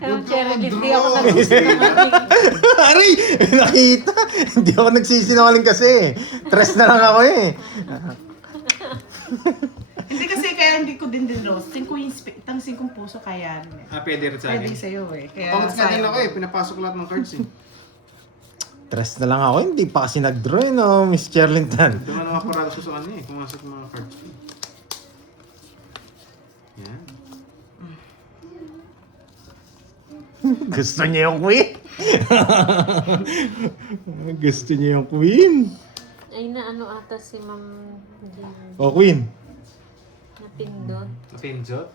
Yung Cheryl, hindi ako nagsisinungaling. Aray! Nakita! Hindi ako nagsisinungaling kasi. Tres na lang ako eh. Hindi kasi kaya hindi ko din rose. 5 puso kaya. Pwede rin sa Pwede akin. sa'yo eh. Kaya Pangit nga din ako eh. Pinapasok lahat ng cards eh. Tres na lang ako. Hindi pa kasi nag-draw eh, no, Miss Cherlinton. Doon nga naman parang susukan niya eh. Pumasok yung mga cards ko. Yan. Gusto niya yung queen. Gusto niya yung queen. Ay na ano ata si Ma'am Jean. O, queen. Napindot. Napinjot.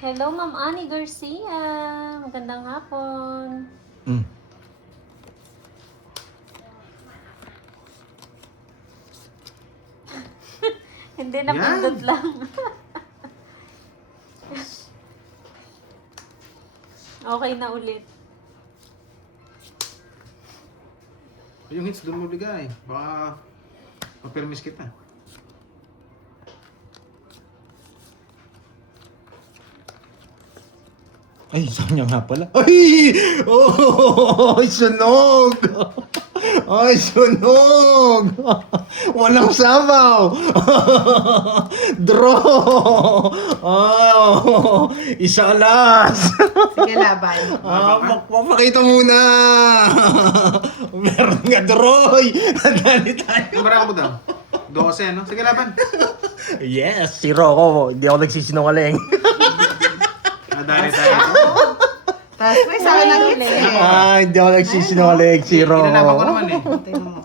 Hello, Ma'am Annie Garcia. Magandang hapon. Mm. Hindi napindot lang. Okay na ulit. Yung hits doon mo bigay. Baka mapirmis kita. Ay, saan niya nga pala? Ay! Oh! Sunog! Ay, sunog! Walang sabaw! Draw! Oh! Isa alas! sige laban. Papakita muna! Meron nga droy! Nagalit tayo! Numara ko daw. 12, no? Sige, laban. Yes! Si Rocco. Hindi ako nagsisinungaling. Nadali tayo. Tapos may sa akin ng hits eh. Hindi ako nagsisinungaling. Si Rocco. Kinalaban ko naman eh. Tingnan mo.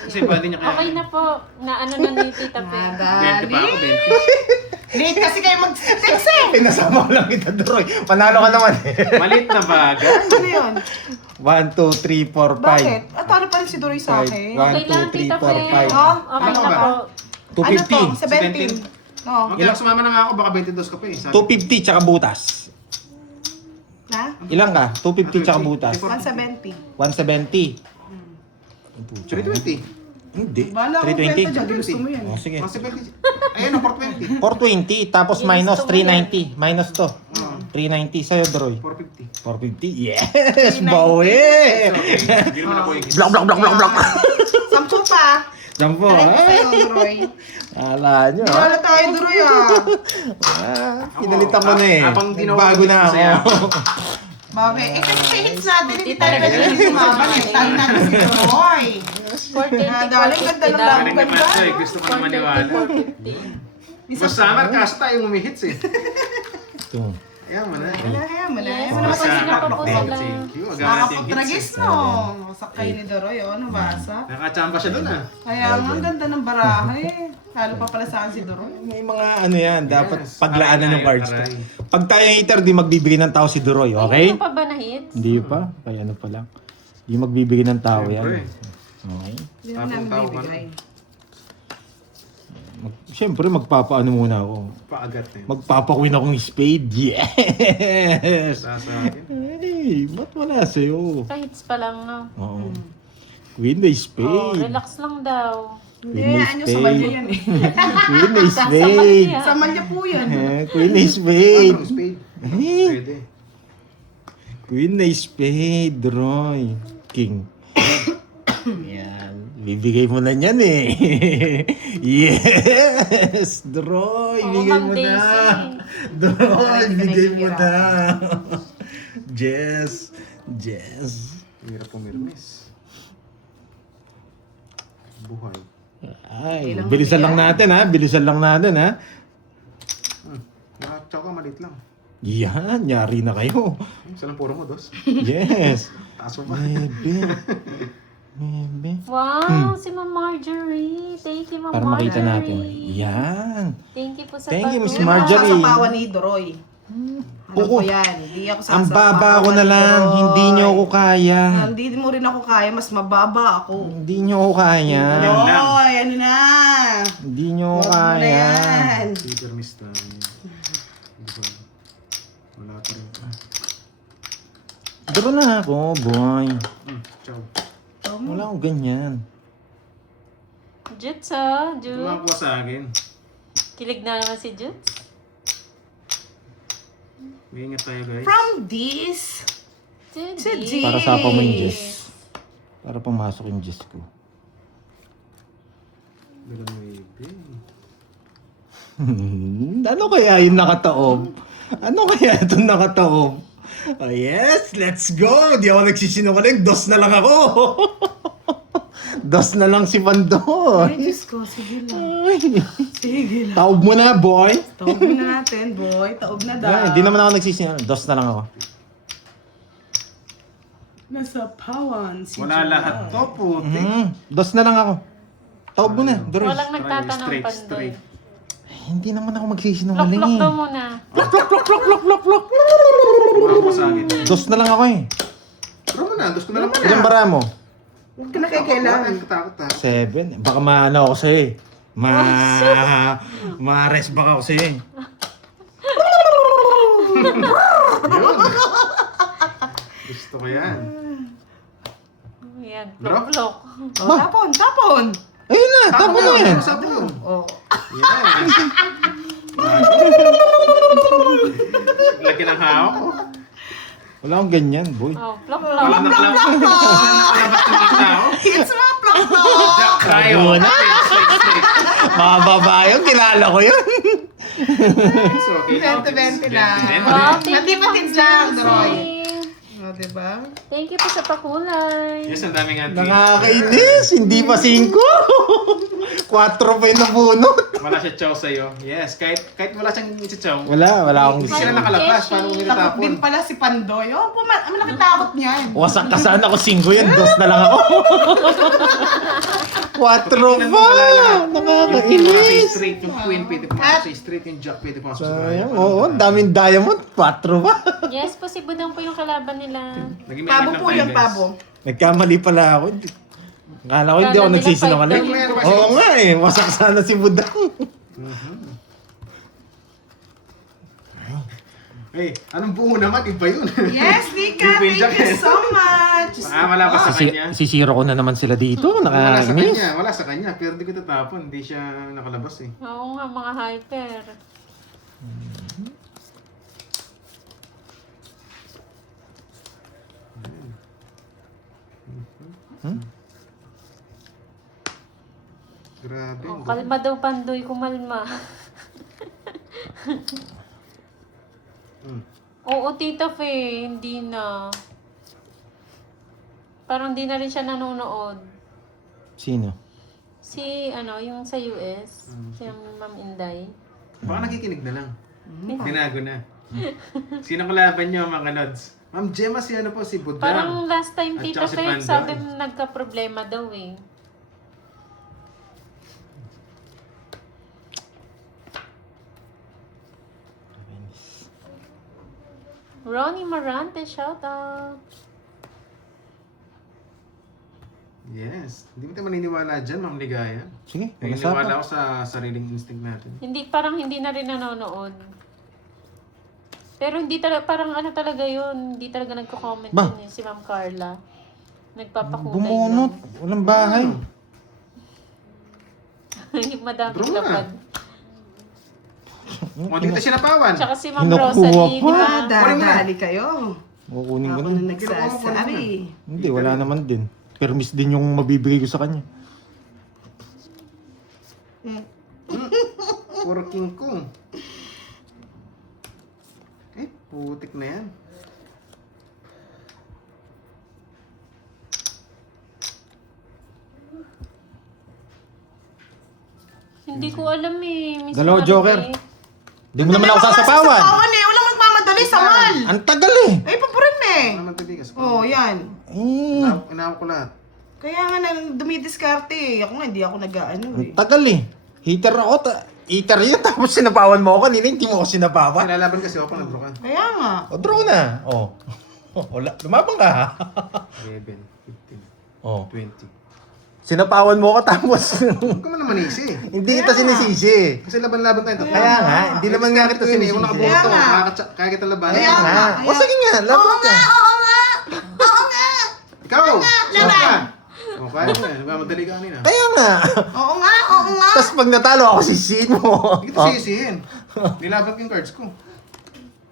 Kasi pwede niya kaya. Okay na po. Na ano na ni Tita Pe. 20 pa ako, 20. Late kasi kayo mag-text eh. Nasama ko lang kita, Droy. Panalo ka naman eh. Malit na bagay. Ano yun? 1, 2, 3, 4, 5. Bakit? At ano pa rin si Dory sa akin? Okay lang, Tita Pe. Oh, Okay ano na ba? po. Ano to? 250. 17. No. Okay lang, sumama na nga ako. Baka 22 ka pa eh. Sabi. 250 tsaka butas. Na? Ilang ka? 250 tsaka butas. 170. 170. 320. Hindi. Bala akong kwenta 320. dyan. Gusto mo yan. Oh, sige. 170. Ayun, 420. 420 tapos minus 390. Minus to. Oo. 390 sa'yo, Droy. 450. 450. Yes! Bawi! Hindi naman ako yung hits. Block, block, block, block, block. Sampu pa. Sampo, Alam ko ha? sa'yo, Dory. Ala nyo, ha? Wala tayo, Dory ah. Pinalitan ko na eh. Habang di na ako Bago na masaya ako. Bakit? Eh kasi sa hits natin, hindi tayo pwede sumama. Tayo natin si Dory. 420, Daling ganda ng daw. Galing naman siya eh. Gusto ko na maniwala. 450. Mas summer, kaso tayo umihits eh. Ito. Ayaw mo na. Kaya mo na. Yes, Ayaw mo na kasi mapansin nga ako. pa po sila. Thank you. Agad natin yung Nakakaputragis hits eh. no. Sakay ni Doroy, oh, nabasa. Nakachamba siya doon ah. Kaya nga, ang ganda ng baraha eh. Lalo pa pala saan si Doroy. May mga ano yan, dapat Yes. paglaanan ng Aray, cards. aray. Pag tayo hater, di magbibigay ng tao si Duroy, okay? Ano pa ba na hits? Hindi pa. Kaya ano pa lang. Di magbibigay ng tao Siyempre. yan. Okay. Hindi na namin Tapong tao ka bibigay. Siyempre, magpapaano muna ako. Paagat na yun. Magpapakwin akong spade. Yes! Sa akin. Hey, ba't wala sa'yo? Kahits pa lang, no? Oo. Queen na Oh, spade. relax lang daw. Hindi, Queen na ano sa malya yan eh. Queen na spade. Sa malya po yan. Queen na spade. Anong spade? Eh, Pwede. Queen na spade, Roy. King. Yan. Bibigay mo na yan eh. Yes! Droy, Oo, bigay Ma'am mo na. Daisy. Droy, bigay mo na. Jess. Jess. Hirap pumirmis. Buhay. Ay, bilisan lang natin ha. Bilisan lang natin ha. Tsaka malit lang. Yan, yari na kayo. Isa lang puro mo, dos. Yes. Taas mo pa. Maybe. Maybe. Wow, si Ma'am Marjorie. Thank you, Ma'am Para makita Marjorie. natin. Yan. Thank you po sa Thank you, Miss patuloy. Marjorie. Sasapawan ni Doroy. Ano Oo. ko yan? Hindi ako sasapawan. Ang baba ko na lang. ni Doroy. Hindi nyo ako kaya. Hindi mo rin ako kaya. Mas mababa ako. Hindi nyo ako kaya. Doroy, ano na? Hindi nyo ako Huwag mo na kaya. yan. Pipirmis tayo. Hindi ko. Wala pa rin. Duro na ako, boy. Ciao. Wala akong ganyan. Juts ah, Juts. Tumakuha sa akin. Kilig na naman si Juts. Maingat tayo guys. From this. Judy. Para sapa mo yung Diyos. Para pumasok yung Diyos ko. Dagan mo ibig. Ano kaya yung nakataob? Ano kaya itong nakataob? Oh yes, let's go! Di ako nagsisinungaling, dos na lang ako! Dos na lang si Pandoy. Ay, Diyos ko. Sige lang. Ay, Sige lang. taob mo na, boy! Taob na natin, boy. Taob na daw. Hindi naman ako nagsisinungaling, dos na lang ako. Nasa pawan si Wala Joel. lahat to, putik. Dos na lang ako. Taob mo na, Doris. Walang nagtatanong Straight, pandoy. straight. Hindi naman ako magsisinungaling Plok-plok eh. daw muna. Plok, plok, plok, plok, plok, plok, plok. Tumakuha sa akin. Dos na lang ako eh. Pero mo na, dos ko na lang. Ilang bara mo? Huwag ka na kay kailangan. Takot ha. 7. Baka maano ako sa'yo eh. Ma-rest baka ako sa'yo eh. Yun. Gusto ko yan. Yan, Drop. plok-plok. Oh, tapon, tapon. Ayun na, tapos na yan. Sabi mo. Oh. Yes. Laki ng hawak ko. Wala akong ganyan, boy. Oh, plok-plok. Wala na lang. Wala na tao. It's my plok-plok. Jack tayo. Mga babae, kilala ko yun. So, okay. 20-20 lang. Wow, thank you, Matipatid lang, Ma'am Droy. Nancy. Oh, diba? Thank you po sa pakulay. Yes, ang daming anti. Nakakainis, hindi pa 5. 4 pa yung nabunot. Wala siya chow sa'yo. Yes, kahit wala siyang chow. Wala akong Hindi sila nakalabas. Paano mo Takot nilatapon? din pala si Pandoy. Oh, malaki takot niyan. Wasak ka sana ako 5 yan, 2 na lang ako. 4 pa! Yung Nakakainis. straight, yung queen pwede pumasok sa straight, yung jack pwede pumasok sa Sayang, oo, ang daming diamond, 4 pa. Yes po, si Budang po yung kalaban nila. Naging Pabo mainit lang po tayo, yung guys. pabo. Nagkamali pala ako. Akala ko hindi ako Kala nila nagsisinungaling. fight daw. Oo nga eh, wasak sana si Budang. Hey, anong buo naman? Iba yun. Yes, Nika, Yung queen thank jack you eh. so much. Wala pa sa kanya. Sisiro ko na naman sila dito, Wala sa nakakainis. kanya. Wala sa kanya. Pero di ko tatapon. Hindi siya nakalabas eh. Oo nga, mga hyper. Grabe. Oh, kalma daw Pandoy, kumalma. Hmm. Oo, Tita Faye, hindi na. Parang di na rin siya nanonood. Sino? Si, yung sa US, si Ma'am Inday. Baka nakikinig na lang. Tinago na. Sino kalaban niyo mga nods? Ma'am Gemma, si ano po? Si Budang. Parang last time, At Tita saka si Faye, Pandoy. sabi mo nagka-problema daw eh. Ronnie Marante, shout out. Yes. Hindi mo tayo maniniwala dyan, Ma'am Ligaya. Sige, Naniniwala mag-usapan. ako sa sariling instinct natin. Parang hindi na rin nanonood. Pero hindi talaga, parang talaga yun, hindi talaga nagko-comment Ba? yun eh, si Ma'am Carla. Nagpapakulay Bumunot, walang bahay. Yung madaming Bro na. lapad. O, dito siya napawan. Tsaka si Ma'am Kinukuha Rosalie, di pa. ba? Dadali kayo. Kukunin ko Ako na. na nagsasabi. Hindi, wala naman din. Permis din yung mabibigay ko sa kanya. Puro king kong. Eh, putik na yan. Hindi ko alam eh. Miss Dalawa, Maribel. Joker. Di mo naman ako sasapawan. Sasapawan eh. Walang magmamadali sa mal. Ang tagal eh. Ay, papurin eh. Wala naman tibigas. Oh, yan. Eh, Inawak ko lahat. Kaya nga dumidiskarte eh. Ako nga, hindi ako nag-ano eh. ang tagal eh. Heater ako. Heater yun. Tapos sinapawan mo ako kanina. Hindi mo ako sinapawan. Nilalaban kasi ako nag-draw ka. Kaya nga. O, draw na. O. Wala. Lumabang ka ha. 11, 15, O. 20. Sinapawan mo ako tapos Huwag ka man naman isi. hindi kita sinisisi. Kasi laban-laban tayo. Kaya nga, hindi naman nga kita sinisisi. Una ka Kaya boto. nga. Kaya kita laban. Kaya nga. O sige nga, laban ka. Oo nga! Oo nga! Ikaw! Saan ka? O, kaya mo yan. Madali ka kanina. Kaya nga. Oo nga, oo nga. Tapos pag natalo ako, sisihin mo. Hindi kita sisihin. Nilaban ko yung cards ko.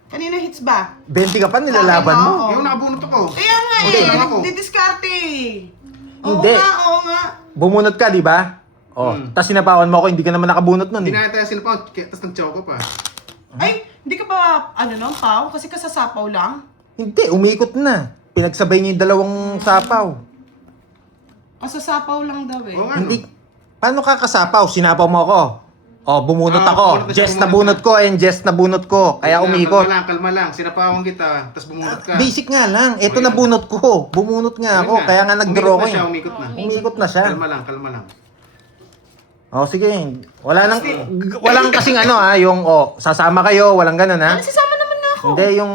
Kanina hits ba? 20 ka pa, nilalaban mo. Oo. Yung nakabunot ako. Kaya nga Hindi. eh, Ako. nagdidiskarte. Oo Hindi. nga, oo nga. Bumunot ka, di ba? Oh, tapos sinapawan mo ako, hindi ka naman nakabunot nun Hindi eh. na tayo sinapaw. Tapos nag-choco pa. Ay, hindi ka ba, Pao? Kasi kasasapaw lang. Hindi, umikot na. Pinagsabay niya yung dalawang sapaw. Kasasapaw lang daw eh. Oo nga, Hindi, no? paano ka kasapaw? Sinapaw mo ako. Oh, bumunot Ah, ako. bumunot na siya, Jess na bumunot bunot ko, and Jess na bunot ko. Kaya umikot. Kalma lang. Sinapawan kita. Tapos bumunot ka. Basic nga lang. Ito na bunot ko. Bumunot nga ako. Yun Kaya nga nag-draw ko Umikot na siya, eh. umikot na. Umikot na siya. Kalma lang. Oh, sige. Walang kasing yung sasama kayo, walang ganun ha. Sasama naman na ako. Hindi yung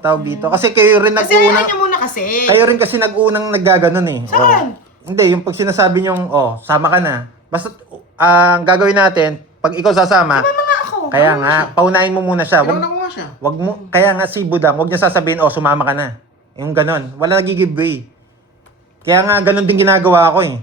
tawag dito. Kasi kayo rin Kasi ayaw nag-uunang niya muna kasi. kayo rin kasi nag-unang naggaganon eh. Saan? Hindi, yung pag sinasabi niyong, sama ka na. Basta ang gagawin natin, pag ikaw sasama, Sasama nga ako. kaya nga, paunahin mo muna siya. Ginawa ko nga siya. Wag mo, kaya nga si Budang, wag niya sasabihin, sumama ka na. Yung ganon. Wala nag-giveaway. Kaya nga, ganon din ginagawa ko eh.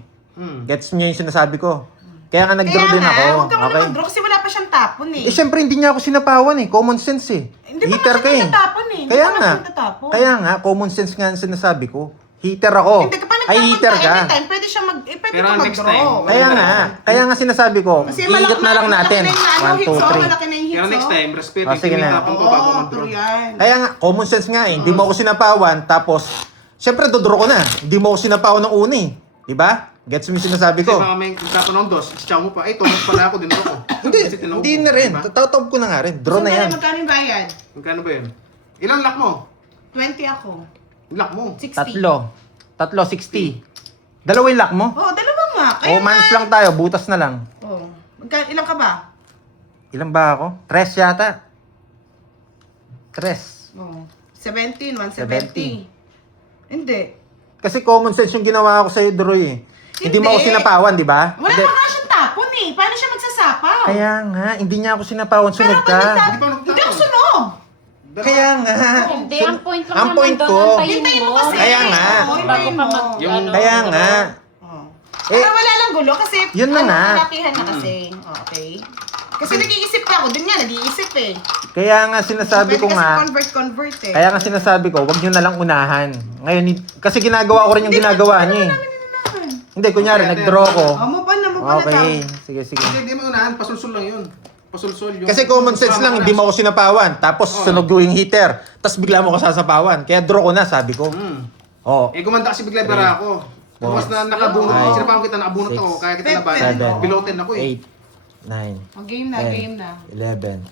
Gets niyo yung sinasabi ko. Kaya nga nag-draw din ako. Huwag ka muna Okay? mag-draw kasi wala pa siyang tapon eh. Eh, syempre, hindi niya ako sinapawan eh. Common sense eh. Hindi pa Heater nga ka siya eh. natatapon eh. Hindi Kaya pa nga nga. siya natatapon. Kaya nga, common sense nga ang sinasabi ko. Heater ako. Hindi ka pa Ay, nagtapon heater ka. ka. Anytime, pwede siya pwede Pero ka next mag-draw. time, Kaya nga sinasabi ko, Kasi iikot na lang natin. 1, 2, 3. Malaki na yung hits, Pero next time, respect. Oh, sige na. Tinitapon ko bago Oo, mag-draw. true yan. Kaya nga, common sense nga eh. Hindi mo ako sinapawan, tapos, syempre, dodraw ko na. Hindi mo ako sinapawan ng una eh. Diba? Gets mo yung sinasabi Kasi ko? baka may tapon ng dos, chow mo pa. Ay, tumot pala ako, dinuro ko. Hindi, Kasi tinawag hindi ko, na rin. diba? Tatawag ko na nga rin. Draw na yan. Magkano yung bayad? Magkano ba yun? Ilang lock mo? 20 ako. Lock mo. 60. Tatlo, 60. Dalawa yung lock mo? Oh, dalawa nga. O, mans lang tayo. Butas na lang. Oh. Ilang ka ba? Ilan ba ako? 3 yata. 3. Oh. 17, 170. Hindi. Kasi common sense yung ginawa ko sa'yo, Droy eh. Hindi mo ako Hindi. sinapawan, di ba? Wala Hindi. pa nga siyang tapon eh. Paano siya magsasapaw? Kaya nga, hindi niya ako sinapawan. Pero Sunod pag ka. Hindi pa Hindi ako sunog. Kaya nga. Hindi, ang point lang Ang naman point doon, ko. antayin Hintayin mo mo. kasi. Kaya nga. Oo, Bago hintayin ka mo. mag, Kaya nga. Oh. Eh, Para wala lang gulo kasi yun na nga. malakihan na kasi. Okay. Kasi nag-iisip pa ako. Doon nga, nag-iisip eh. Kaya nga sinasabi ko Pwede nga. kasi convert eh. Kaya nga sinasabi ko, wag nyo na lang unahan. Ngayon, kasi ginagawa ko rin yung ginagawa niyo eh. Hindi, kunyari, nag-draw ko. Oh, move on na, move on na Okay, tayo. sige, sige. Hindi mo unahan, pasulsul lang yun. Pasulsul yung... Kasi common sense lang, hindi mo ako sinapawan. Tapos sunog yung heater. Tapos bigla mo ako sasapawan. Kaya draw ko na, sabi ko. Oh, Eh, gumanda kasi bigla bara ako. Tapos na nakabunot ako. Five, Sinapawan kita, nakabunot ako. Kaya kita Seven, labanan. seven, Pilotin ako eh. 8, 9, Oh, game na, 10, game na. 11,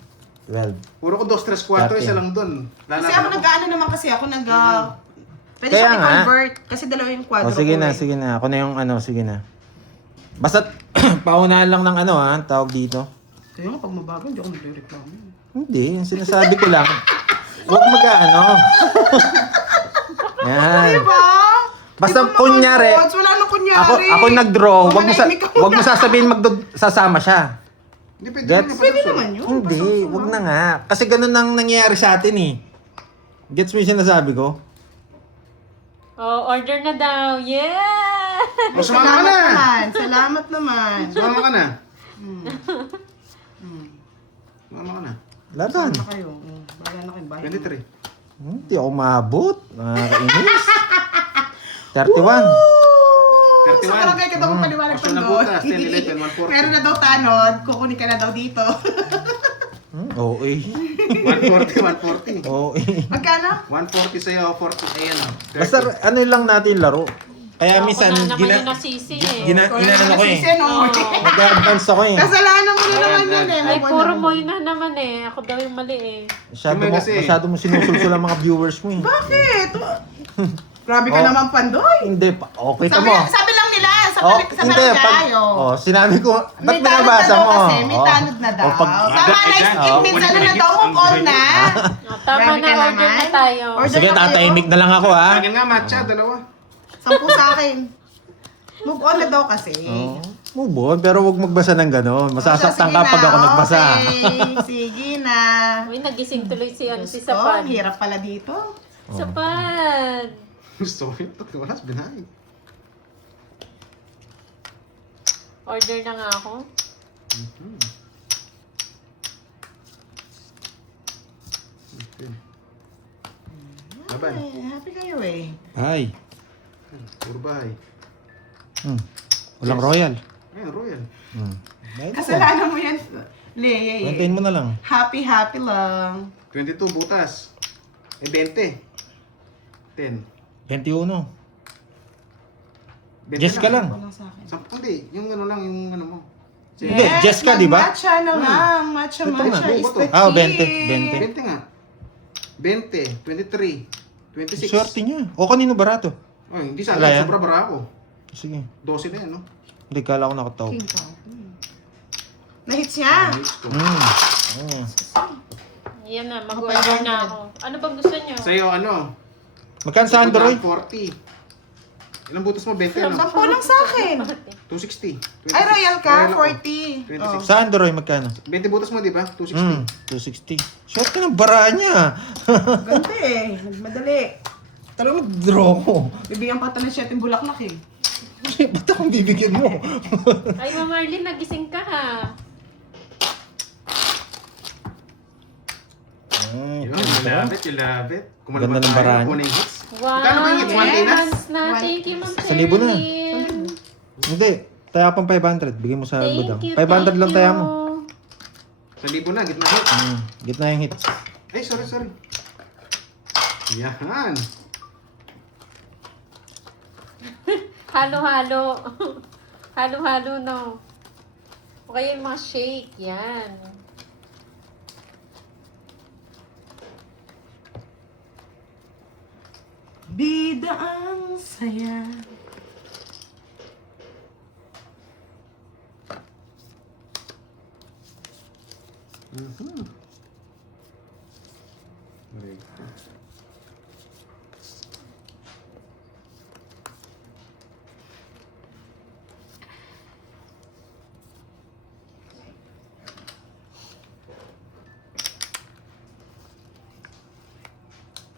12. Puro ko 2, 3, 4, isa lang dun. Kasi ako nag-ano naman kasi ako nag... Pwede Kaya siya nga. i-convert. Kasi dalawa yung quadro Oh, sige ko na, eh. sige na. Ako na yung sige na. Basta, paunahan lang ng tawag dito. Kaya nga, pag mabagal, hindi ako nagre-reklamo. Hindi, yung sinasabi ko lang. Huwag Yan. Diba? Basta Di ba naman, kunyari, Coach? Wala nang kunyari. ako nag-draw, wag Manahimik ka mo muna. sasabihin sasama siya. Hindi, pwede Gets? yun yung Pwede pasulsul. naman yun. Hindi, Pasulsul wag lang. na nga. Kasi ganun nang nangyayari sa atin eh. Gets mo yung sinasabi ko? Oh, order na daw. Yeah! O, sumama ka Salamat na. naman. Salamat naman. Sumama ka na. Sumama ka na. Laban. Ano kayo? Bahala na kayo. Bahala. 23. Hindi ako maabot. Nakakainis. 31. 31. Sa barangay ka daw paliwanag Pasok pa na doon. butas, 10, 11, 140. Meron na daw tanod. Kukunin ka na daw dito. Oo eh. 140, 140. Oo eh. Magkano? 140 sa'yo, 40. Ayan o. Basta ano lang natin laro. Kaya Ako minsan, na naman yung nasisi eh. inaano ko eh. Sino? Nag-advance ako eh. Kasalanan mo na naman yun eh. Ay, Move on puro na. mo yun na naman eh. Ako daw yung mali eh. Masyado mo sinusulsul ang mga viewers mo eh. Bakit? Grabe ka Oh. naman, Pandoy. Hindi pa. Okay pa Sabi, mo. sabi lang nila, sa, Oh, sa hindi. barangay. Oh. Sinabi ko, ba't May tanod na binabasa daw mo? kasi, may Oh. tanod na daw. Oh, pag, Tama na, it means ano na daw, move on na. Oh, tama Grabe na, ka order naman. na tayo. Order sige, na kayo. tatahimik na lang ako ha. Akin nga, matcha, dalawa. 10 sa akin. Move on na daw kasi. Oh. Move on, pero huwag magbasa ng gano'n. Masasaktan Sige ka na, pag ako nagbasa. Okay, sige na. Uy, nagising tuloy si Gusto, Sapan. hirap pala dito. Sapan! Gusto ko yun. Wala, binahay. Order na nga ako. Okay. Laban. Ay, happy kayo eh. Ay. Puro bahay. Walang royal. Ayun, Royal. Kasalanan mo yan, Leia eh. Maintain mo na lang. Happy lang. 22 butas. 20. 10. 21. 20 Yes ka lang. Walang sa akin. Hindi, yung ano lang, yung ano mo. Hindi, Jess ka, di ba? Matcha na lang. Matcha Ito na. is the Ah, key. 20. 20 nga. 20, 23, 26. Swerte niya. O kanino barato? Ay, hindi Wala sana, yan? sobra bara ako. Sige. 12 na yan, no? Hindi, kala ko nakataw. King ka. Na-hits niya. Yan na, mag-order na ako. Ano bang gusto nyo? Sa'yo, ano? Magkano sa Android? 40. Ilang butas mo? 20, no? 10 lang sa akin. 260. 26. Ay, royal ka? Royal ako. 40. 26. Sa Android, magkano? 20 butas mo, di ba? 260. 260. Swerte ng bara niya. Ganda eh. Nagmadali. Tara mag-draw ko. Bibigyan pa ito ng 7 bulaklak eh. Ba't akong bibigyan mo? Ay, Ma'am Marlene, nagising ka ha. Yun, you love it, you love it. Ganda ng bara niya. Kunin hits. Wow, Magkano ba yung hits? 1 day na? advance na. Thank you, Ma'am Sa libo na. Sherilyn. Hindi. Taya pang 500. Bigyan mo sa Thank budang. you, 500 lang thank taya you. mo. Sa libo na, gitna hit. Gitna yung hits. Ay, sorry. Yan. Halo-halo. Halo-halo, no. O kaya yung mga shake, yan. Bida ang saya.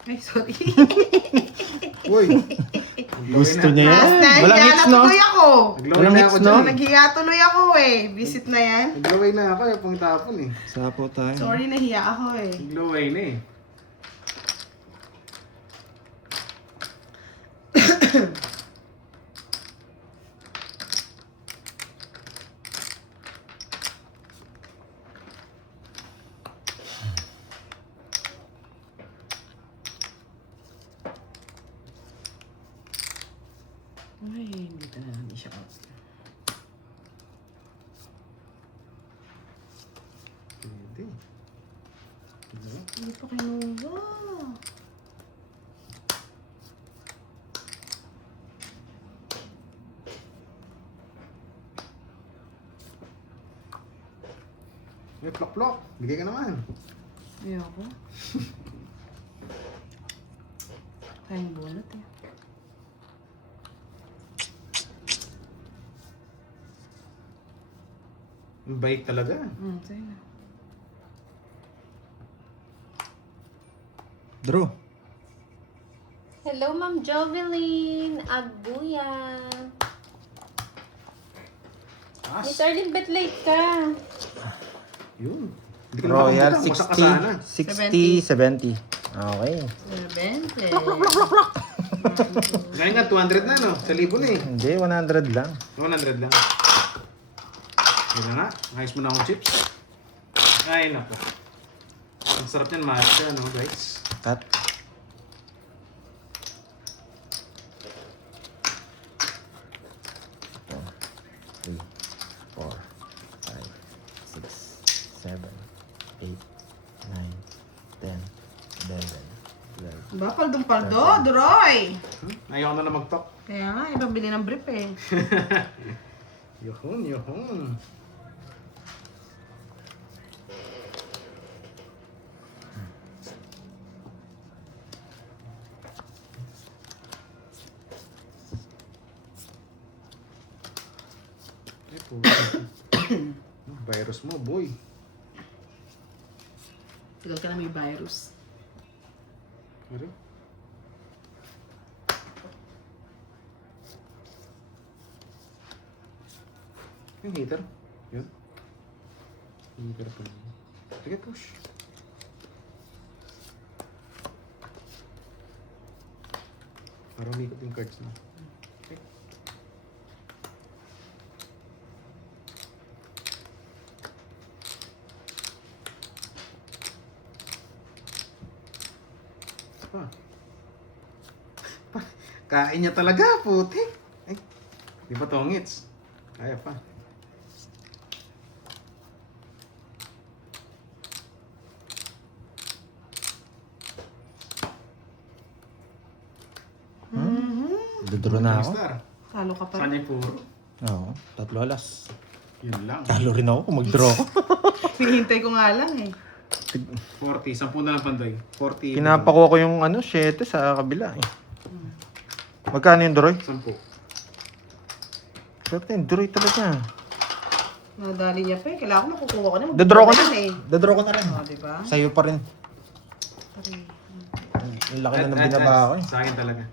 Ay, sorry. Uy. Gusto niya yan. Dahil Walang kaya hits, no? natuloy ako. Naglaway Walang na hits, ako no? dyan. Naghiya tuloy ako eh. Visit na yan. Naglaway na ako, yung pang tapon eh. Sapo tayo. Sorry, nahiya ako eh. Naglaway na eh. Ay, hindi ka na lang siya. Pwede. Hindi pa kinuha. May plok-plok. Bigay ka naman. Ayoko. Kayang bunot eh. Ang bait talaga. Sa'yo na. Draw. Hello, Ma'am Joveline. Agbuya. Miss Arlene, ba't late ka? Yun. Hindi ka Royal nakakabutan. Wasak ka sana. 60, 70. Okay. 20. Ngayon nga, 200 na, no? Sa libo na eh. Hindi, 100 lang. 100 lang. Yun na nga. Ayos mo na akong chips. Ay, naku. Ang sarap yan, matcha, no, guys? Cut. Three, 4, 5, 6, 7, 8, 9, 10, 11, 12. Ba, paldong-paldo, Duroy! Ayaw na mag-talk. Kaya nga, ibang bili ng brief eh. Yuhun, yuhun. Ay, po. Virus mo, boy. Tagal ka na may virus. Ano? Yung heater. Yun. Heater pa yun. Sige, push. Para umikot yung cards na. Okay. Ah. Kain niya talaga, puti. Ay, di ba tongits? Kaya pa. Duduro na ako. Star. Talo ka pa. Saan yung puro? Oo, 3 alas. Yun lang. Talo rin ako kung mag-draw ako. Hinihintay ko nga lang eh. 40. 10 na lang panday. 40. Pinapakuha ko yung 7 sa kabila eh. Magkano yung Doroy? 10. Swerte yung Doroy talaga. Nadali niya pa eh. Kailangan ko makukuha ko na. Dadraw ko na. Magbubuhay eh. Dadraw ko na rin. O, diba? Sa'yo pa rin. Ang laki na ng binaba ko eh. Sa akin talaga.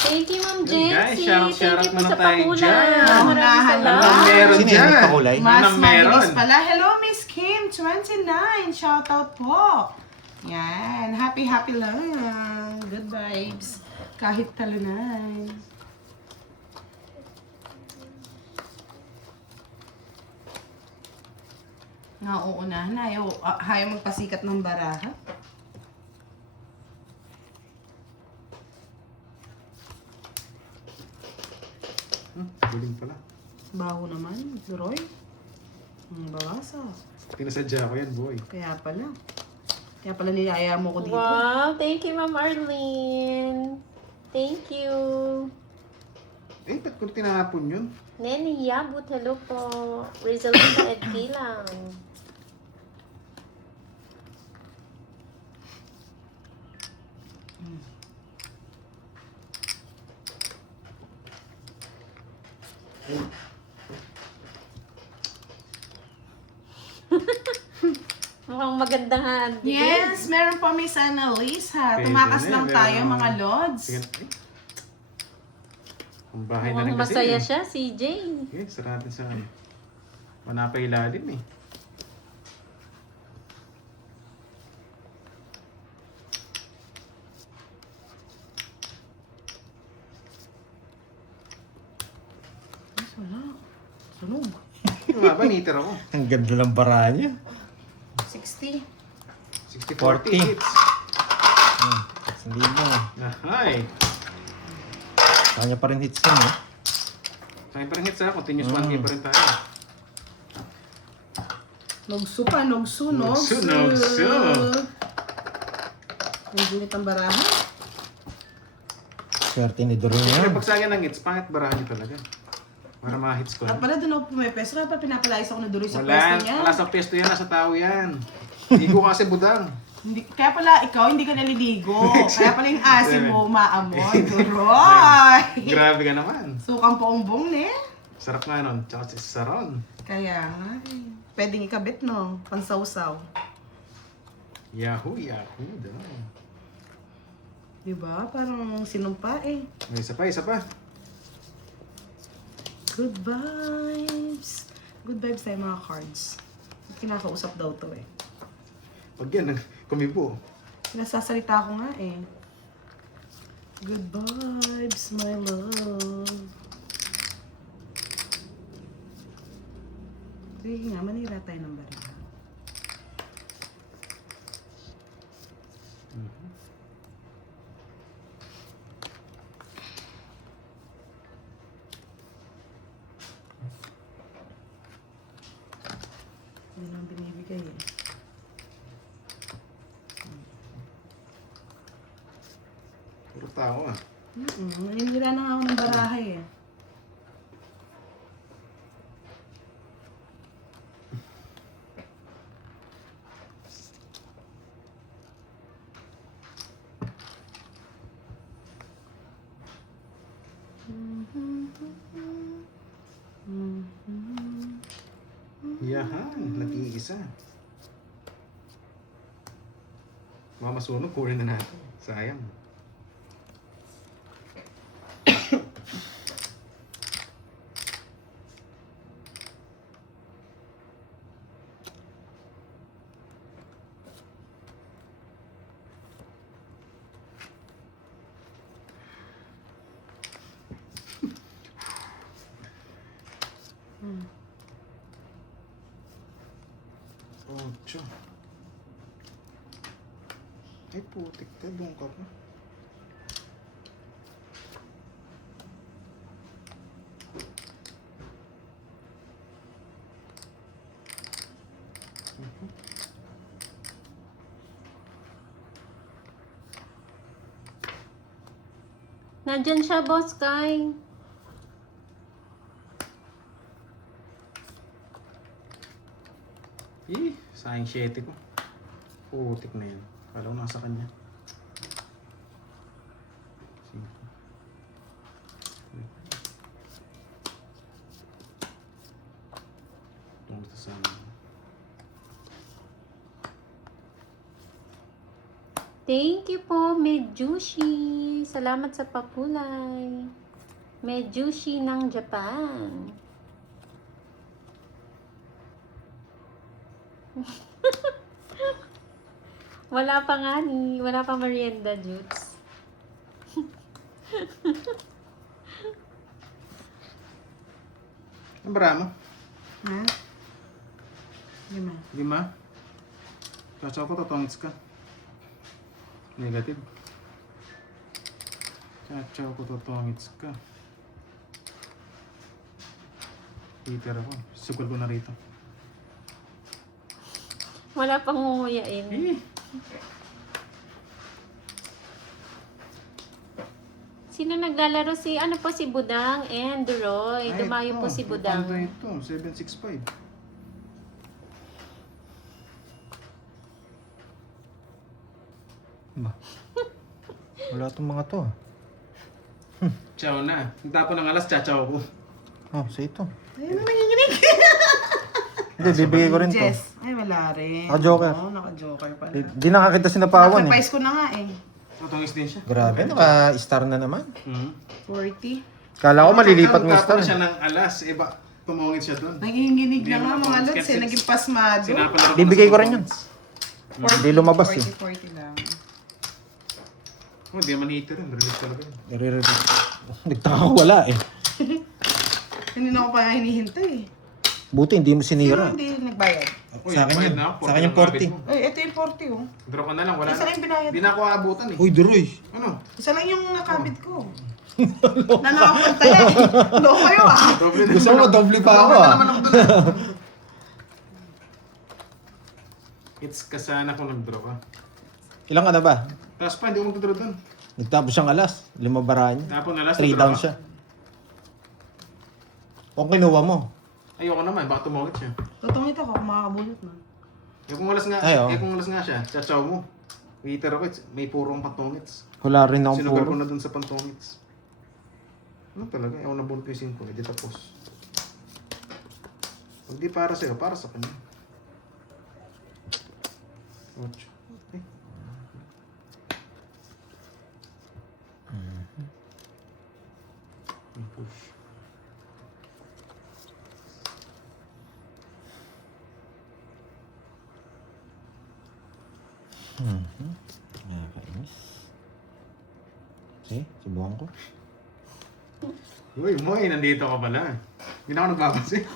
Thank you, Ma'am Yun, guys, Jessie. shout Thank you po muna sa tayo pakulay. dyan. Maraming Unahan salamat. naman. Meron Sino dyan. yung nagpakulay? Mas Anong meron? mabilis pala. Hello, Miss Kim, 29. Shoutout po. Yan. Happy lang. Good vibes. Kahit talunan. Nauunahan na. Ayaw magpasikat ng baraha. Galing pala. Baho naman, Roy. Babasa. Pinasadya ko yan, boy. Kaya pala niyaya mo ko dito. Wow, thank you, Ma'am Arlene. Thank you. Eh, ba't ko tinapon yun? Nene Yabut, hello po. Rizalita at Kilang. Mukhang magandang hand. Yes, meron pa Miss Annalisa. Pwede Tumakas na, lang meron tayo naman. mga lods. Sige. Ang bahay na Mukhang rin kasi. masaya eh. siya, CJ. Okay, sara natin sa ano. Wala pa ilalim eh. Wala. Sunog. Yung nga ba, niter ako. Ang ganda ng bara niya. 60. 60-40 40. hits. Hindi mo. Ahay. Kanya pa rin hits yun eh. Sa'yo pa rin hits ha. Continuous 1K pa rin tayo. Nogsu pa, nogsu. Nogsu, nogsu. Ang gunit ang baraha. Swerte ni Doroy Kaya niya. pag sa akin ng hits, pangit barahan niyo talaga. Para mga hits ko. At pala doon ako pumepeso. Kaya pa pinapalayas ako na duloy sa Wala, pwesto niya. wala sa pesto yan, nasa tao yan. Hindi ko kasi budang. Hindi, kaya pala ikaw, hindi ka naliligo. Kaya pala yung asim mo umaamoy. Duroy! Grabe ka naman. Sukang poongbong, ne? Sarap nga nun. Tsaka si Saron. Kaya nga eh. Pwedeng ikabit, no? Pansawsaw. Yahoo, yahoo. Daw. Diba? Parang sinumpa eh. May isa pa, isa pa. Good vibes. Good vibes tayo mga cards. Kinakausap daw to eh. Pag yan, kumibo. Nasasalita ko nga eh. Good vibes, my love. Sige nga, manira tayo ng baril. Hindi naman binibigay eh. Puro tao ah. Naninira na nga ako ng barahay eh. Yahan, nag-iisa. Mamasunog, kunin na natin. Sayang. putik ka. Doon ka pa. Nandyan siya, Boss Kai. Sayang 7 ko. Putik na yun. Kala ko nasa kanya. 5. Tungkol sa Thank you po, Medjushi. Salamat sa pakulay. Medjushi ng Japan. Wala pa nga ni. Wala pa merienda, Jutes. Ang bara mo? Ha? 5. 5. Chachaw ko, totongits ka. Negative. Chachaw ko, totongits ka. Peter ako. Sukal ko na rito. Wala pang nguyain. Sino naglalaro? Ano po si Budang and Roy. Dumayo po si Budang. Ito, 765. Ba? Wala itong mga to. Chow na. Nagtapo ng alas, chachaw ko. Oh, sa ito. Ayun na nanginginig. Hindi, bibigay ko rin to. Jess. Ay, wala rin. Naka-joker. Oo, naka-joker pala. Di nakakita sinapawan eh. Sacrifice ko na nga eh. Totongis din siya. Grabe, naka-star na naman. 40. Kala ko malilipat mo Ang star. tapo na siya ng alas, iba, tumungit siya doon. Nanginginig Hindi na nga naman mga ako lods eh. sketches. Naging pasmado. Sinapalaro ko Bibigay na ko sa rin yun. totongits. Hindi lumabas eh. 40 lang. Oh, di naman hito rin. Release talaga yun. Nagtaka ko wala eh. Hindi na ako pa nga hinihintay. Buti hindi mo Sino sinira. hindi nagbayad? Uy, Sa akin bayad yun. na ako. Sa akin yung 40. Ay, ito yung 40 oh. Draw ka na lang, wala Isa lang yung binayad. Hindi na ako aabutan eh. Uy, Duroy. Ano? Isa lang yung nakabit ko. Nanakapunta yan. Loko kayo ah. Doble na. Gusto mo, doble pa ako Doble na ah. naman ako doon ah. It's kasana kung nag-draw ka. Ilang ka na ba? Tapos pa, hindi ko mag-draw doon. Nagtapos siyang alas. 5 baraan niya. Tapos na last 3 down siya. O kinuha mo. Ayoko naman, baka tumungit siya. Tutungit ako kung makakabulot na. Kung alas nga, Ay, oh. kung alas nga siya, chachaw mo. Waiter ako, may purong pantungits. Wala rin akong Sinugal puro. ko na dun sa pantungits. Ano talaga? Ayaw na bunot ko yung 5, hindi tapos. Pag di para sa'yo, para sa kanya. 8. Okay. Push. Nakakainis. Okay, subukan ko. Uy, Moy, nandito ka pala. Hindi na ako nagbabasa eh.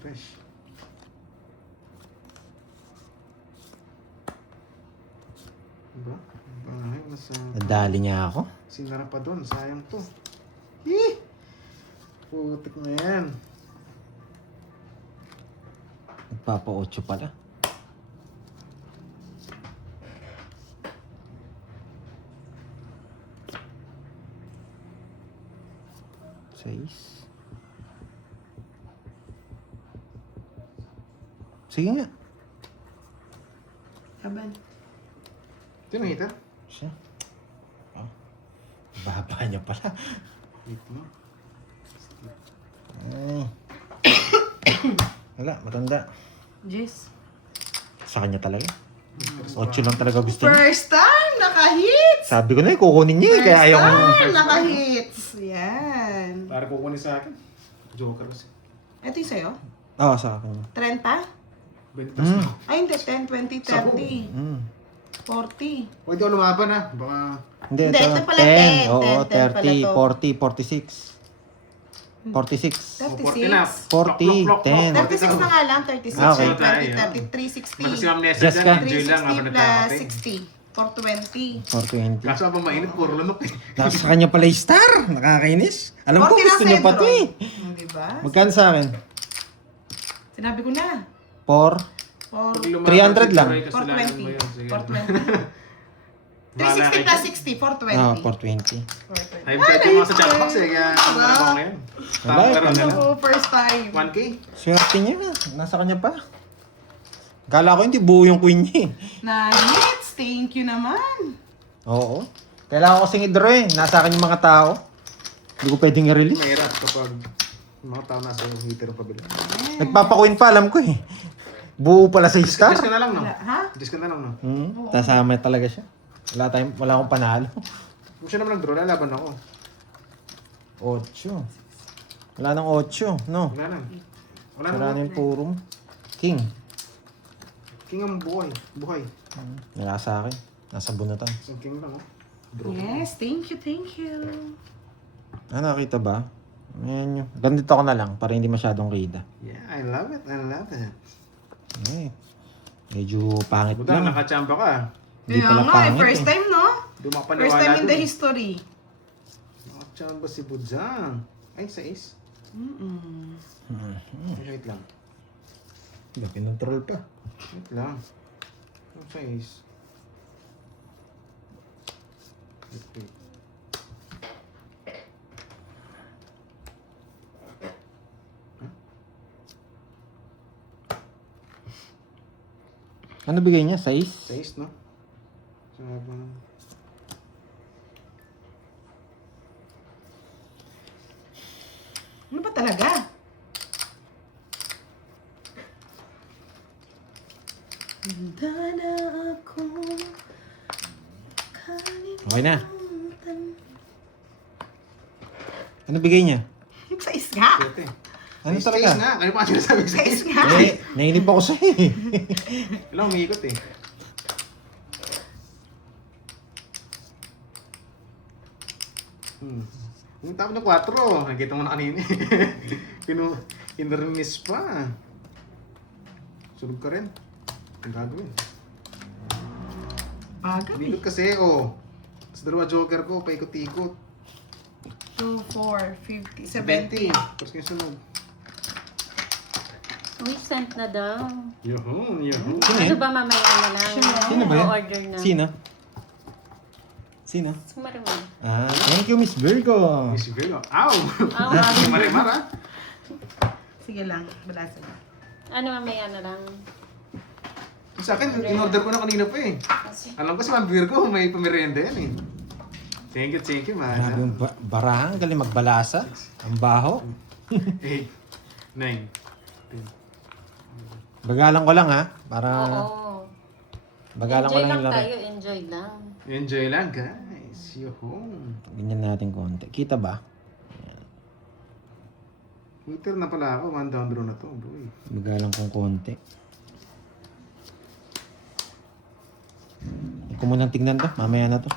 Fresh. Diba? Bahay, nasa... Nadali niya ako. Sinara pa doon, sayang to. Putik na yan. Nagpapa-8 pala. Sige nga. Haban. Ito yung heater. Siya. Oh. Baba niya pala. Wait mo. Ay. Wala, matanda. Jess. Sa kanya talaga. 8 lang talaga gusto niya. First time, naka-hits! Sabi ko na kukunin niya eh. Kaya ayaw ko. First time, naka-hits! Yan. Para kukunin sa akin. Joker kasi. Ito yung sa'yo? Oo, sa akin. 30? Bentas na. Ay, hindi. 10, 20, 30. 40. Huwag daw lumaban ha. Baka... Hindi, Hindi, ito. ito pala 10. 10. Oo, 10 pala 30, to. 40, 46. 46. 36. 40, 10. 36 na nga lang, 36, Ah, okay. 20, 30, 30, Basta si 360. Ma'am Nessa Yes ka. dyan, enjoy lang habang 360 plus nagkakatay. 60. 420. 420. Kaso habang mainit, puro lunok eh. Nasa kanya pala yung star. Nakakainis. Alam ko, 40 na gusto niya pa sa'yo, to bro. eh. Diba? Magkano sa akin? Sinabi ko na. 4. Or Pag lumaban 300 si lang. Joy, kasalanan mo yun. Sige. 420. 360 plus 60, 420. Ah, 420. 420. Hype type yung mga sa chatbox eh, kaya ano na ako ngayon. Tama Wala, ka rin na lang. Ako, first time. 1K? Swerte niya. Nasa kanya pa. Kala ko hindi buo yung queen niya eh. Nice! Thank you naman. Oo. Kailangan ko kasing i-draw eh. Nasa akin yung mga tao. Hindi ko pwedeng i-release. Mahirap kapag yung mga tao nasa yung heater pa bila. Nagpapakuin pa, alam ko eh. Buo pala sa star. Disc ka na lang, no? Ha? Disc ka na lang, no? Tasama talaga siya. Wala akong panalo. Kung siya naman nag-draw, lalaban ako. 8. Wala nang 8, no? Wala na. Wala Wala na. na yung purong. King. King ang buhay. Buhay. Wala sa akin. Nasa bunutan. Isang king lang, oh. Draw. Yes, thank you, thank you. Ah, nakita ba? Ayan yun. Ganito ako na lang para hindi masyadong kita. Yeah, I love it. I love it. Eh. Medyo pangit Buta, lang. nakachamba ka. Hindi Kaya pala nga, pangit first eh. time, no? Dumapaniwala First time in the dun. history. Nakachamba si Budzang. Ay, sa is. Wait lang. Hindi, kinontrol pa. Wait lang. Ang sa is. Wait. Ano bigay niya? 6? Sa is, no? Sabi mo. Ano ba talaga? Handa na ako Okay na. Ano bigay niya? Sa is nga. Siyete. Ano Sa is talaga? nga. Ano pa sinasabi sa Sa is is? nga. Eh, nainip ako sa'yo eh. Wala, umiikot eh. Yung tapos ng 4, nakita mo na kanina eh. Inerinis pa. Sunog ka rin. Ang gagawin. Agad eh. Umiikot kasi, oh. Sa dalawa joker ko, paikot-ikot. 2, 4, 50, 70. 70. Tapos yung sunog. Uy, sent na daw. Yuhun, yuhun. Sino Ano yun? ba mamaya na lang? Sino ba yan? Order na. Sino? Sino? Sumarimar. Ah, thank you, Miss Virgo. Miss Virgo. Ow! Aw, Marimar ah. Sige lang, balasan na. ano mamaya na lang? Sa akin, in-order ko na kanina pa eh. Alam ko si Ma'am Virgo, may pamerienda yan eh. Thank you, man. Grabe yung barahan. Galing magbalasa. Ang baho. 8, 9, 10. Bagalan ko lang ha. Para Oo. bagalan ko Enjoy lang lang yung laro. tayo, enjoy lang. Enjoy lang guys. Yuhun. Ganyan natin konti. Kita ba? Twitter na pala ako, one down draw na to. Bro. Bagalan kong konti. Hindi ko munang tignan to. Mamaya na to.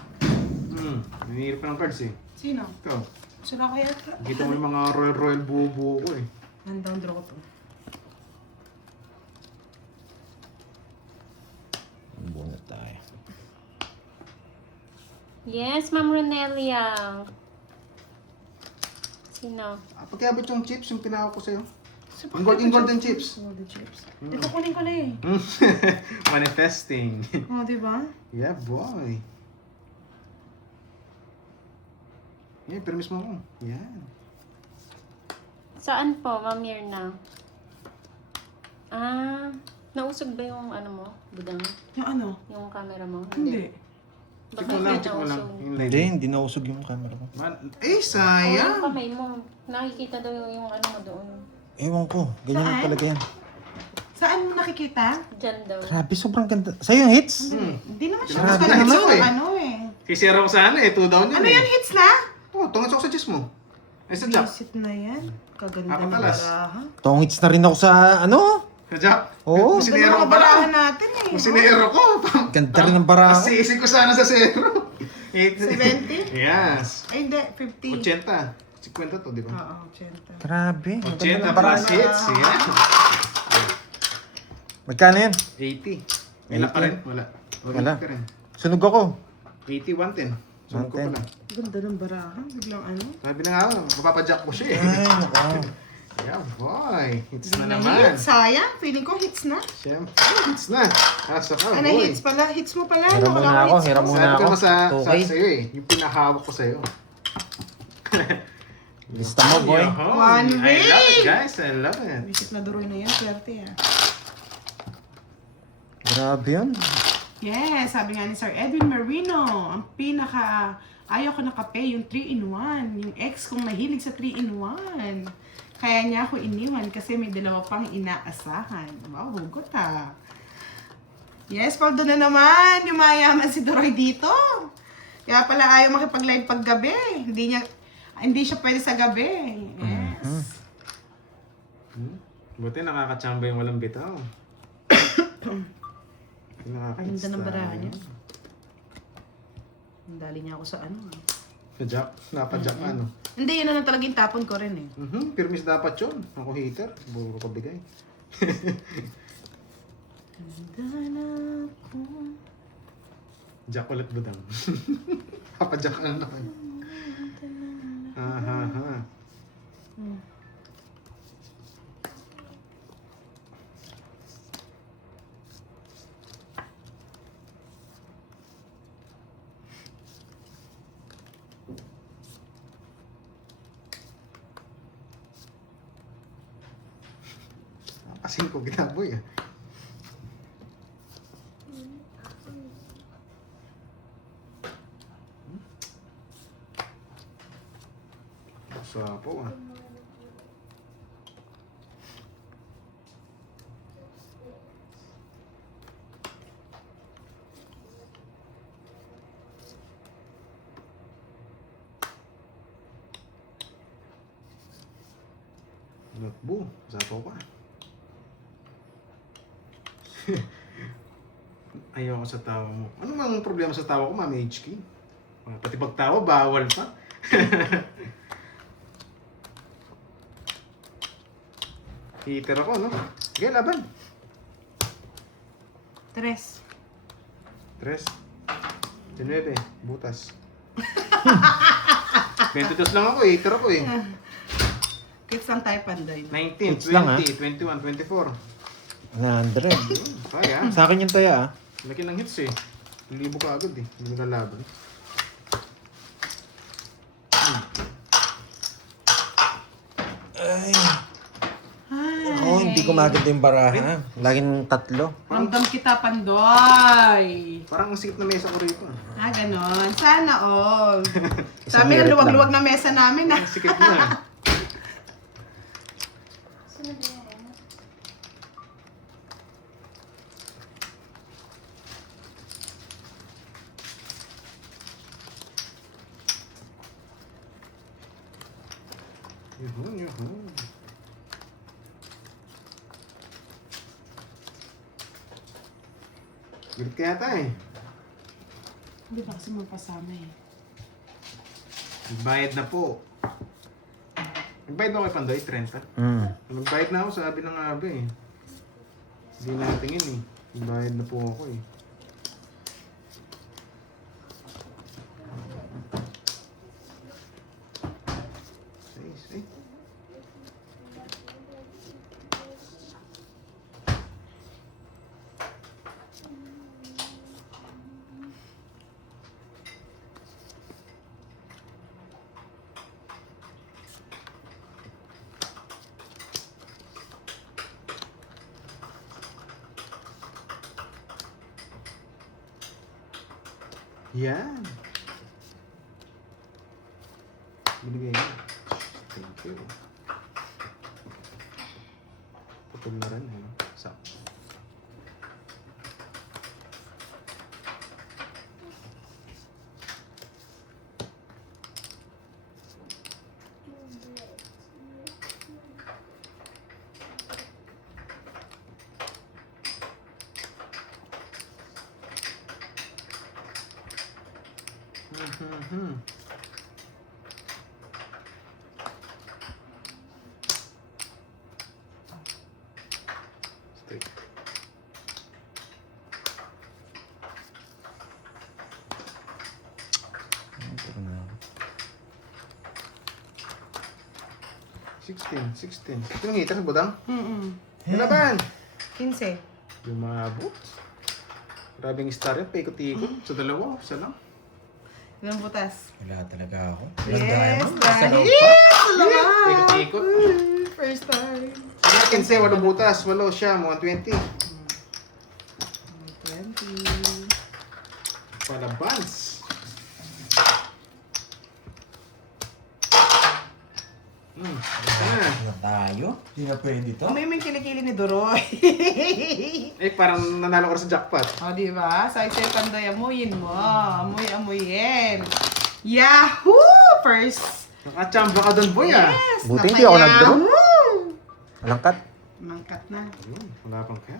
Nanihirap pa ng cards eh. Sino? Ito. Sila kaya ito? Kita mo yung mga royal buo-buo ko eh. Handang draw ko to. Bunot tayo. Yes, Ma'am Ronelia. Sino? Pagkabot yung chips, yung pinaka ko sa'yo. Yung golden chips. Golden chips. Di ko kunin ko na eh. Manifesting. Oh, di ba? Yeah, boy. Yeah, permis mo ako. Yan. Saan po, Ma'am Mirna? Ah, nausog ba yung ano mo, budang? Yung ano? Yung camera mo? Hindi. Check Baka mo lang, hindi check mo lang. nausog. Yung Hindi, live. hindi nausog yung camera ko. Eh, Oo, sayang. yung kamay mo. Nakikita daw yung ano mo doon. Ewan ko. Ganyan Saan? talaga yan. Saan mo nakikita? Diyan daw. Grabe, sobrang ganda. Sa'yo yung hits? Hindi naman siya Grabe gusto naman na ako eh. ano eh. Kisira ko sana eh, 2 down yun Ano eh. yan, hits na? Oh, tungod sa chest mo. Ay, sa jack. Visit na yan. Kaganda Ako ng talas. baraha. Tong hits na rin ako sa ano? Sa jack. Oo. Kung Ganda sinero ng ko baraha pala. natin eh. Kung sinero ko. Ganda rin ng bara ko. Asisi ko sana sa 0. 70? Yes. Ay, hindi. 50. 80. 50 to, di ba? Oo, 80. Grabe. 80 Magkano plus hits. Yan. Magkano yan? 80. Wala pa rin? Wala. Wala. Ka rin. Sunog ako. 80, 110. Sunod ko 110. pala. Ganda ng barahan. Biglang ano. Sabi na nga, mapapadyak ko siya eh. Ay, naka. Yeah, boy. Hits na Biglang naman. hits. Sayang. Feeling ko hits na. Siyempre, hits na. Asa ka, Ano, boy. hits pala. Hits mo pala. Hiram Wala muna ko ako, hits hiram mo. muna. Sabi ko ako. nga sa Okay. sa'yo eh. Yung pinahawak ko sa'yo. Lista mo, boy. Yoho. One I way. love it, guys. I love it. Visit na duroy na yan. Swerte ah. Grabe yun. Yes, sabi nga ni Sir Edwin Marino, ang pinaka ayaw ko na kape, yung 3-in-1. Yung ex kong mahilig sa 3-in-1. Kaya niya ako iniwan kasi may dalawa pang inaasahan. Wow, hugot ha. Yes, paldo na naman. Yung mayaman si Doroy dito. Kaya pala ayaw makipag-live pag gabi. Hindi siya pwede sa gabi. Yes. Buti nakakachamba yung walang bitaw. Ang ganda ng barahan niya. Dali niya ako sa ano. Jack, napadyak ka, no? Hindi, yun na talaga yung tapon ko rin eh. Pirmis dapat yun. Ako hater. Buro ko bigay. Jack ulit budang. Napadyak ka na naman. Ha. Kasing ko ginaboy ah. Sapo ah. Nakbo, sapo pa. Ayoko sa tawa mo. Ano bang problema sa tawa ko, Mami HK? Pati pagtawa, bawal pa. Heater ako, no? Sige, laban. 3. 3. 19. Butas. 22 lang ako, heater ako eh. Kids lang tayo panday. 19, Hits lang, 20, 21, 24. 100. Kaya. Sa akin yung taya, ah. Laki ng hits eh. Libo ka agad eh. Hindi mo nalaban. Ay. Ako, hindi ko maganda yung baraha. Laging 3. Ramdam kita, Pandoy. Parang ang sikip na mesa ko rito. Ganon. Sana all. Isang Sabi ng hirit luwag-luwag lang. na mesa namin Ang sikip na. Yuhun. Galit ka yata eh. Hindi ba kasi mapasama eh. Nagbayad na po. Nagbayad na ako kay Pandoy, 30. Nagbayad na ako, sabi ng Abe eh. Hindi natingin eh. Nagbayad na po ako eh. Ay. Yan. Binigay niya. Thank you. Putol na rin. Sakto. $16. Ito yung hita sa budang. Mm-mm. 15. Lumabot. Grabing star yun, paikot-ikot. Sa dalawa, isa lang. Ilang butas? Wala talaga ako. Yes, Isa dahil. lang pa. Yes! Salamat! Paikot-ikot. First time. Sa 15, 8 butas. 8 siya, 120. 20. Palabans. Ito na. Ano tayo? Hindi na pwede to. Amoy mo yung kilikili ni Doroy. Parang nanalo ko na sa jackpot. O, diba? Sa ito yung pandoy, amuyin mo. Amuyin. Yahoo! First. Nakachamba ka doon, boy, ah. Yes! Buti hindi ako nag-draw. Yahoo! Walang cut. Mangkat na. Ayun, wala pang kaya.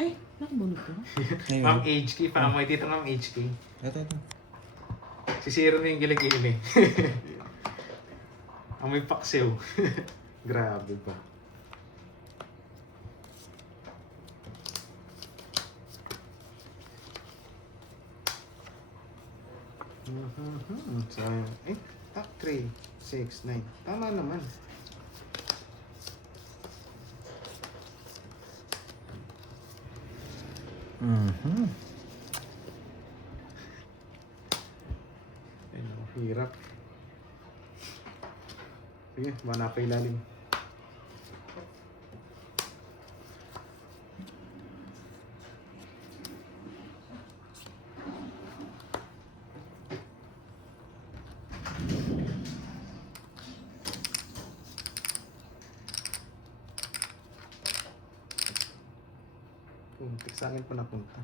Ay, nakabunod ko. Ma'am HK, paamoy dito, Ma'am HK. Ito. Sisiro na yung gilig-gili. Amoy paksiw. Grabe pa. Sayang. Top 3, 6, 9. Tama naman. Ayun, hirap. Sige, mana pa ilalim. Puntik sa akin pa napunta.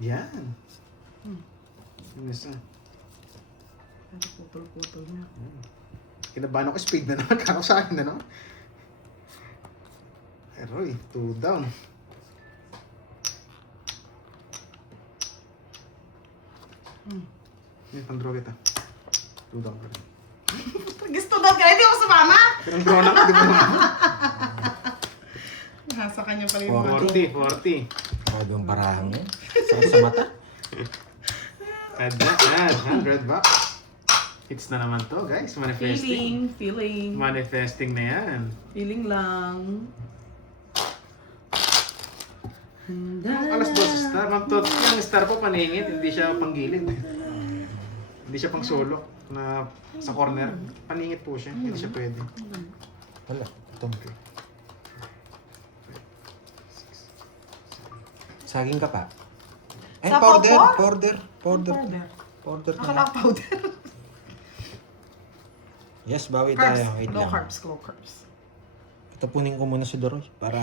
Yan. Ano isa? Ano putol-putol na. Kinabahan ako, speed na naman. Kako sa akin na naman. Eroy, 2 down. Yan, pang-draw kita. 2 down pa rin. Gusto daw ka, hindi mo sumama? Pero ang draw na ako, di ba naman? Nasa kanya pala yung mga 40. Grabe yung parahang yun. Sakit sa mata. Add that, add. $100. Hits na naman to, guys. Manifesting. feeling. Manifesting na yan. Feeling lang. Alas 12 star. Yung star po paningit, hindi siya panggilid. Hindi siya pang solo na sa corner. Paningit po siya, hindi siya pwede. Wala. Ito. Saging ka pa. Ay, Sa powder. powder? Powder. Powder. Powder. Akala ko powder. Yes, bawi Carbs. tayo. Wait Low lang. carbs, low carbs. Tapunin ko muna si Doroy para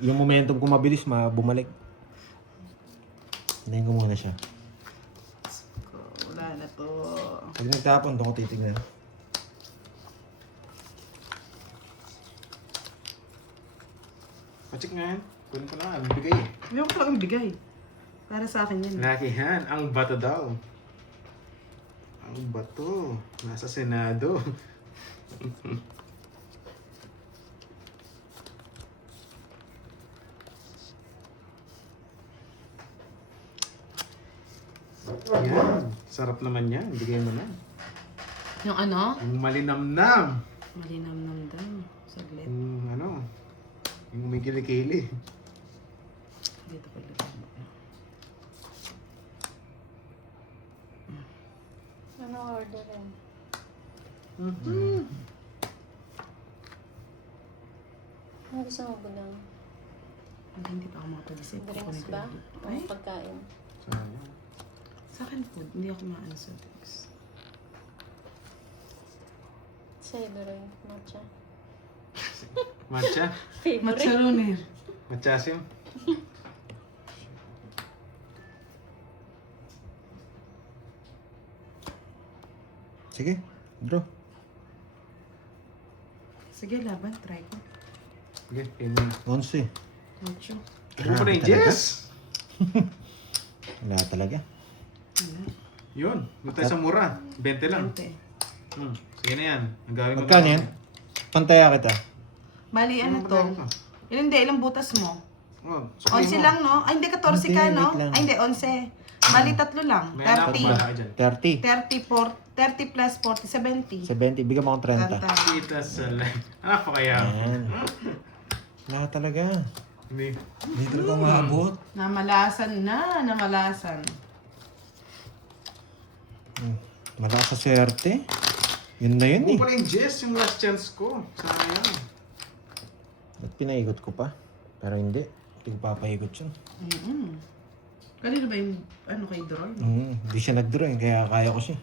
yung momentum ko mabilis, bumalik. Hintayin ko muna siya. Wala na to. Pag nagtapon, doon ko titignan. Pacheck nga yan. Kunin ko na, bigay eh. Hindi ko lang ibigay. Para sa akin yan. Lakihan, ang bato daw. Ang bato. Nasa Senado. Yan. Sarap naman yan. Bigay mo na. Yung ano? Yung malinamnam. Malinam-nam daw. Saglit. Yung ano. Yung may kilikili. Dito pala. Ano orderin? Ano gusto mo ba lang? Hindi pa ako makapag-isip. Drinks ba? O Ay, pagkain? Sayang. sa akin food. Hindi ako maano sa drinks. Sa'yo ba rin? Matcha? Matcha. Favorite. Matcharuner. Matchasim. Sige, draw. Sige, laban. Try ko. Okay, payment. 11. Ocho. Ano ba na yung talaga? Jess? Wala talaga. Wala. Yun, doon tayo sa mura. 20 lang. 20. Sige na yan. Ang gawin ko Magkano yan? Pantaya kita. Bali, ano to? Hindi, ilang butas mo? Oh, 11 lang, no? Ay, hindi, 14 ka, Hindi, no? wait lang. Ay, hindi, 11. Bali, tatlo lang. May anak ko bala ka 30. dyan. 30. 30 plus 40, 70. 70. Bigyan mo akong 30. 30. Kita sa live. Anak pa kaya? Ayan. Wala talaga. Hindi. Hindi talaga maabot. Namalasan na, namalasan. Wala sa swerte. Yun na yun eh. Kung pala yung Jess, yung last chance ko. Sayang. At pinaikot ko pa. Pero hindi. Hindi ko papaikot yun. Kanino ba yung, ano kay Droy? Hindi siya nag-draw eh, kaya kaya ko siya.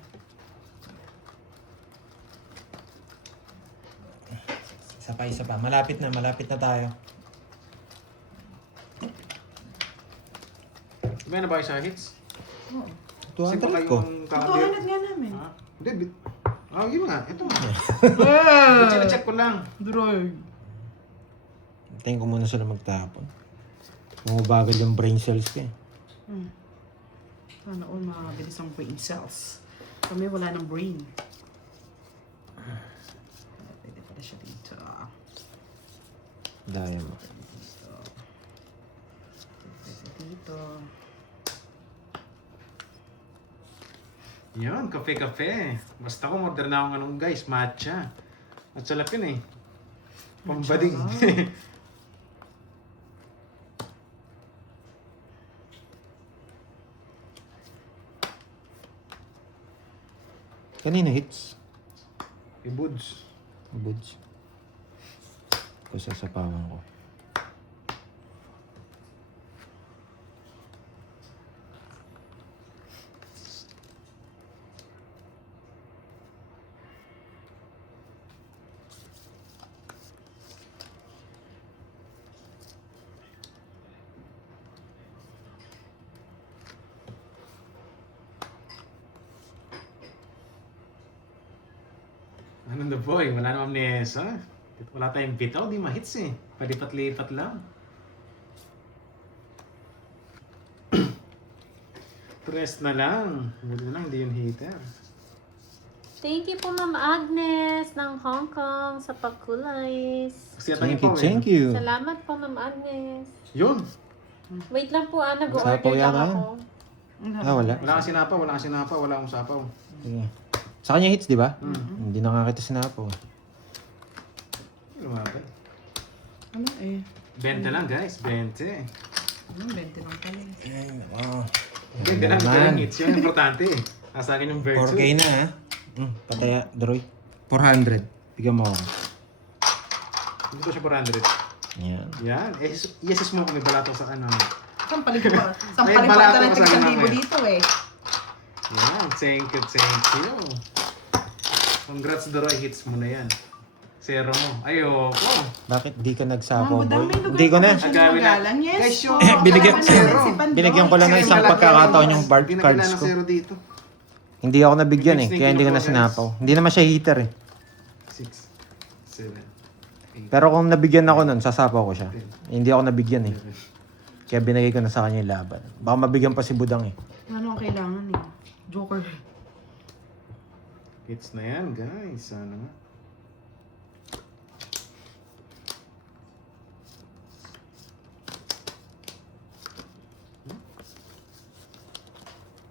Isa pa. Malapit na tayo. May na ba kayo sa hits? Oo. 200 ko. Ito, hanap nga namin. Ha? Hindi, yun nga. Ito nga. Ah! Check ko lang. Droy. Hintayin ko muna sila magtapon. Bumabagal yung brain cells ko eh. Sana all makakabilis ang brain cells. Kami wala ng brain. Pwede pala siya dito. Daya mo. Pwede dito. Yun, kape-kape. Basta ko order na akong anong guys, matcha. At sarap yun eh. Pambading. Kanina hits. Ibuds. Buds. Ko sa sapawan ko. Ano na boy, wala namang nesa. Wala tayong bitaw, di mahits eh. Palipat-lipat lang. Press na lang. Buti na lang, hindi yung heater. Thank you po Ma'am Agnes ng Hong Kong sa pagkulays. Kasi Thank you. Salamat po Ma'am Agnes. Yun. Wait lang po, Sapaw nag-order lang yata. ako. Wala. Wala kang sinapaw, wala akong sapaw. Sige. Sa kanya hits, di ba? Hindi na nga kita sinapo. Lumabay. Ano eh? 20 lang guys, 20. 20 lang pala. Ay, nako. Hindi na lang hits, yun importante eh. Nasa akin yung virtue. 4K na ha. Pataya, Droy. 400. Bigyan mo ako. Hindi ko siya 400. Yan. Yan. Yes mo kung may balato sa ano. Sampalin ko pa. May Sampalin ko balato pa ka sa ng akin, 1,000 mami. dito eh. Yan. Thank you. Congrats Doroy, hits mo na yan. Zero mo. Ayoko. Bakit di ka nagsapo, Budang, boy? may lugar Hindi ko pa na. ba siya ng Agawin na. magalang? Yes Guys, po. yung- Binigyan- Kasama natin si Pandoy. Binigyan ko lang ng isang pagkakataon yung bar Binigyan cards na ng ko. zero dito. Hindi ako nabigyan eh, Thank kaya you hindi ko po, na guys. sinapaw. Hindi naman siya heater eh. 6, 7, 8, Pero kung nabigyan ako nun, sasapaw ko siya. Hindi ako nabigyan eh. Kaya binigay ko na sa kanya yung laban. Baka mabigyan pa si Budang eh. Ano ang kailangan eh? Joker. hits na yan guys. Sana nga.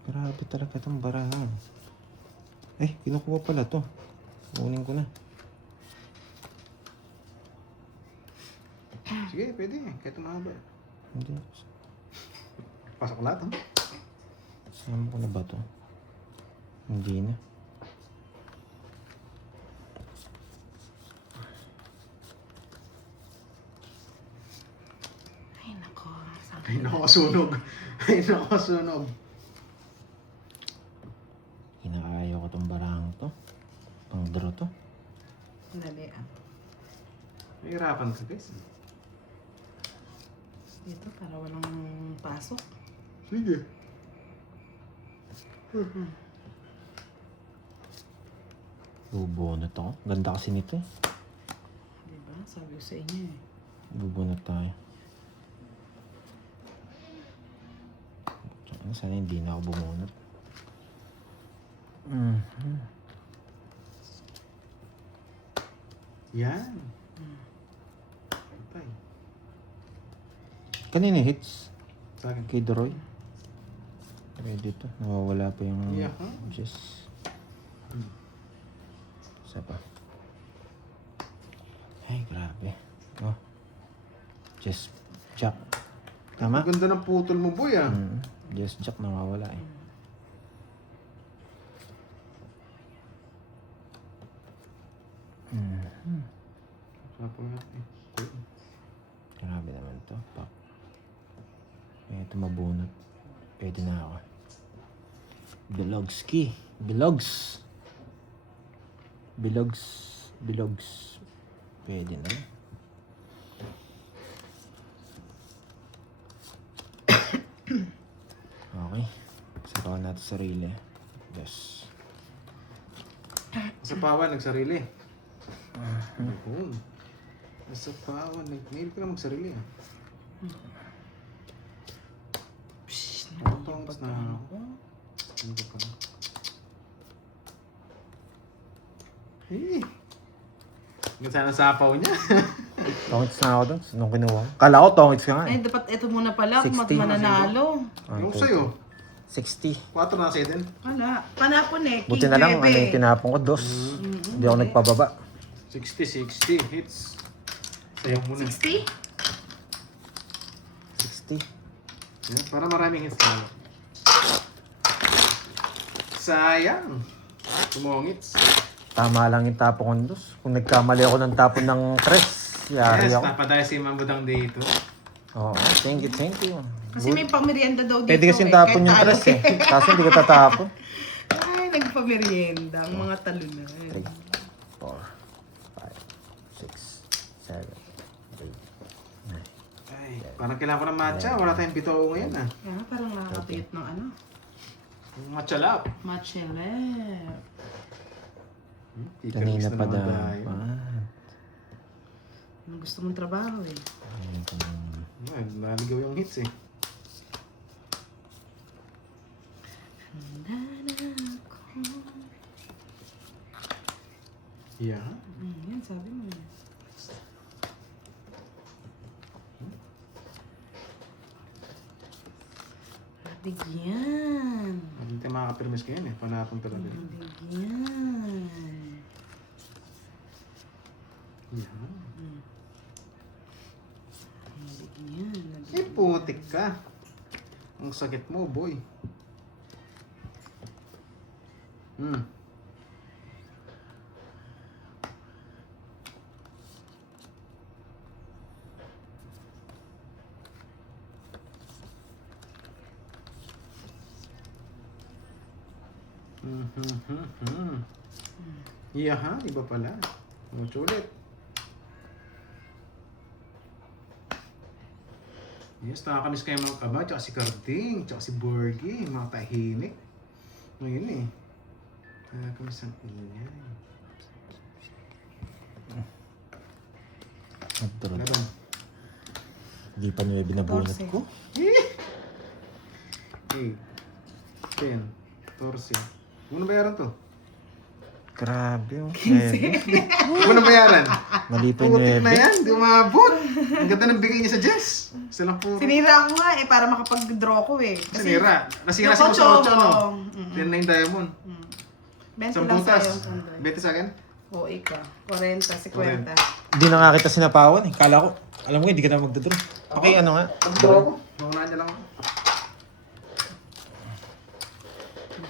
Grabe talaga itong barahan. Kinukuha pala to. Kunin ko na. Sige, pwede. Kahit umaba. Hindi. Pasok lahat, ha? Sama ko na ba to? Hindi na. Ay nako. Ay, nakasunog. Ay, nakasunog. Hinaayaw ko tong barang to. Pang draw to. Dali ah. Mahirapan ka guys. Dito, para walang pasok. Sige. Bubunot ako. Ganda kasi nito eh. Diba? Sabi ko sa inyo eh. Bubunot tayo. Sana hindi na ako bumunot. Yan. Patay. Kanina hits? Sa akin. Kay Doroy? Ready to. Nawawala pa yung... Yeah. Just... Isa pa. Ay, grabe. Oh. Just jack. Tama? Ang ganda ng putol mo, boy, ah. Just jack nawawala eh. Sarap nga, eh. Grabe naman to. Pak. Ito mabunot. Pwede na ako. Bilogski. Bilogs. Bilogs. Bilogs. Pwede na. Okay. Sapawan natin sarili. Yes. Sa pawan, nagsarili. Ayun. Sa pawan, nag-mail ka na magsarili, ah. Psst, Tongs na ako. Ano ka na? Eh. Ang sana sapaw niya. Tongits na ako doon. Nung kinuha. Kala ko tongits ka nga Ay, eh. dapat ito muna pala kung 60. mananalo. Yung sa'yo, 60. 4 na sa din. Wala. Panapon eh. Buti na lang, ano yung tinapon ko, dos. Hindi ako nagpababa. 60 hits. Sa'yo muna. 60? 60. Yan, para maraming hits na. Sayang. Tumongits. Tama lang yung tapon ko, dos. Kung nagkamali ako ng tapon ng tres, yari Yes, ako. napadaya si Mambudang dito. Oo, thank you. Kasi may pamerienda daw dito. Pwede kasi eh. tapon yung Kahit tres eh. Kaso hindi ko tatapon. Ay, nagpamerienda. Ang mga talunan. 3, 4, 5, 6, 7, 8, 9. Ay, parang kailangan ko ng matcha. Wala tayong bitaw ngayon, ah. Ah, parang nakakatuyot ng ano. Yung matcha lap. Machelep. Kanina pa daw. Anong gusto mong trabaho eh? Ay, naligaw yung hits eh. Yeah. Yan, sabi mo eh. Bigyan. Hindi tayo makakapirmis ngayon eh. Panapon talaga. Bigyan. Yeah. Bigyan. Eh, putik ka. Ang sakit mo, boy. Yeah, ha? Iba pala. Sulit. Yes, nakakamiss kayo mga kaba, tsaka si Carding, tsaka si Borgie, mga tahimik. Ngayon eh. Nakakamiss ang ingay. Laban. Hindi pa niya binabunot ko. 8, 10, 14. Huwag na bayaran to. Grabe yung 9. Huwag na bayaran. Mali pa yung Putik na 9. yan, di umabot. Ang ganda ng bigay niya sa Jess. Isa lang puro. Sinira ko nga eh, para makapag-draw ko eh. Nasira. Nasira Yung si Boss Rocho, no? Mm-mm. 10 na yung diamond. 20 Isang lang butas. sa'yo. Tandoy. 20 sa akin? Oo, ika. 40, 50. Hindi na nga kita sinapawan eh. Kala ko, alam mo hindi ka na magdodraw. Okay, ano nga? Pag-draw ko. Maunaan niya lang ako.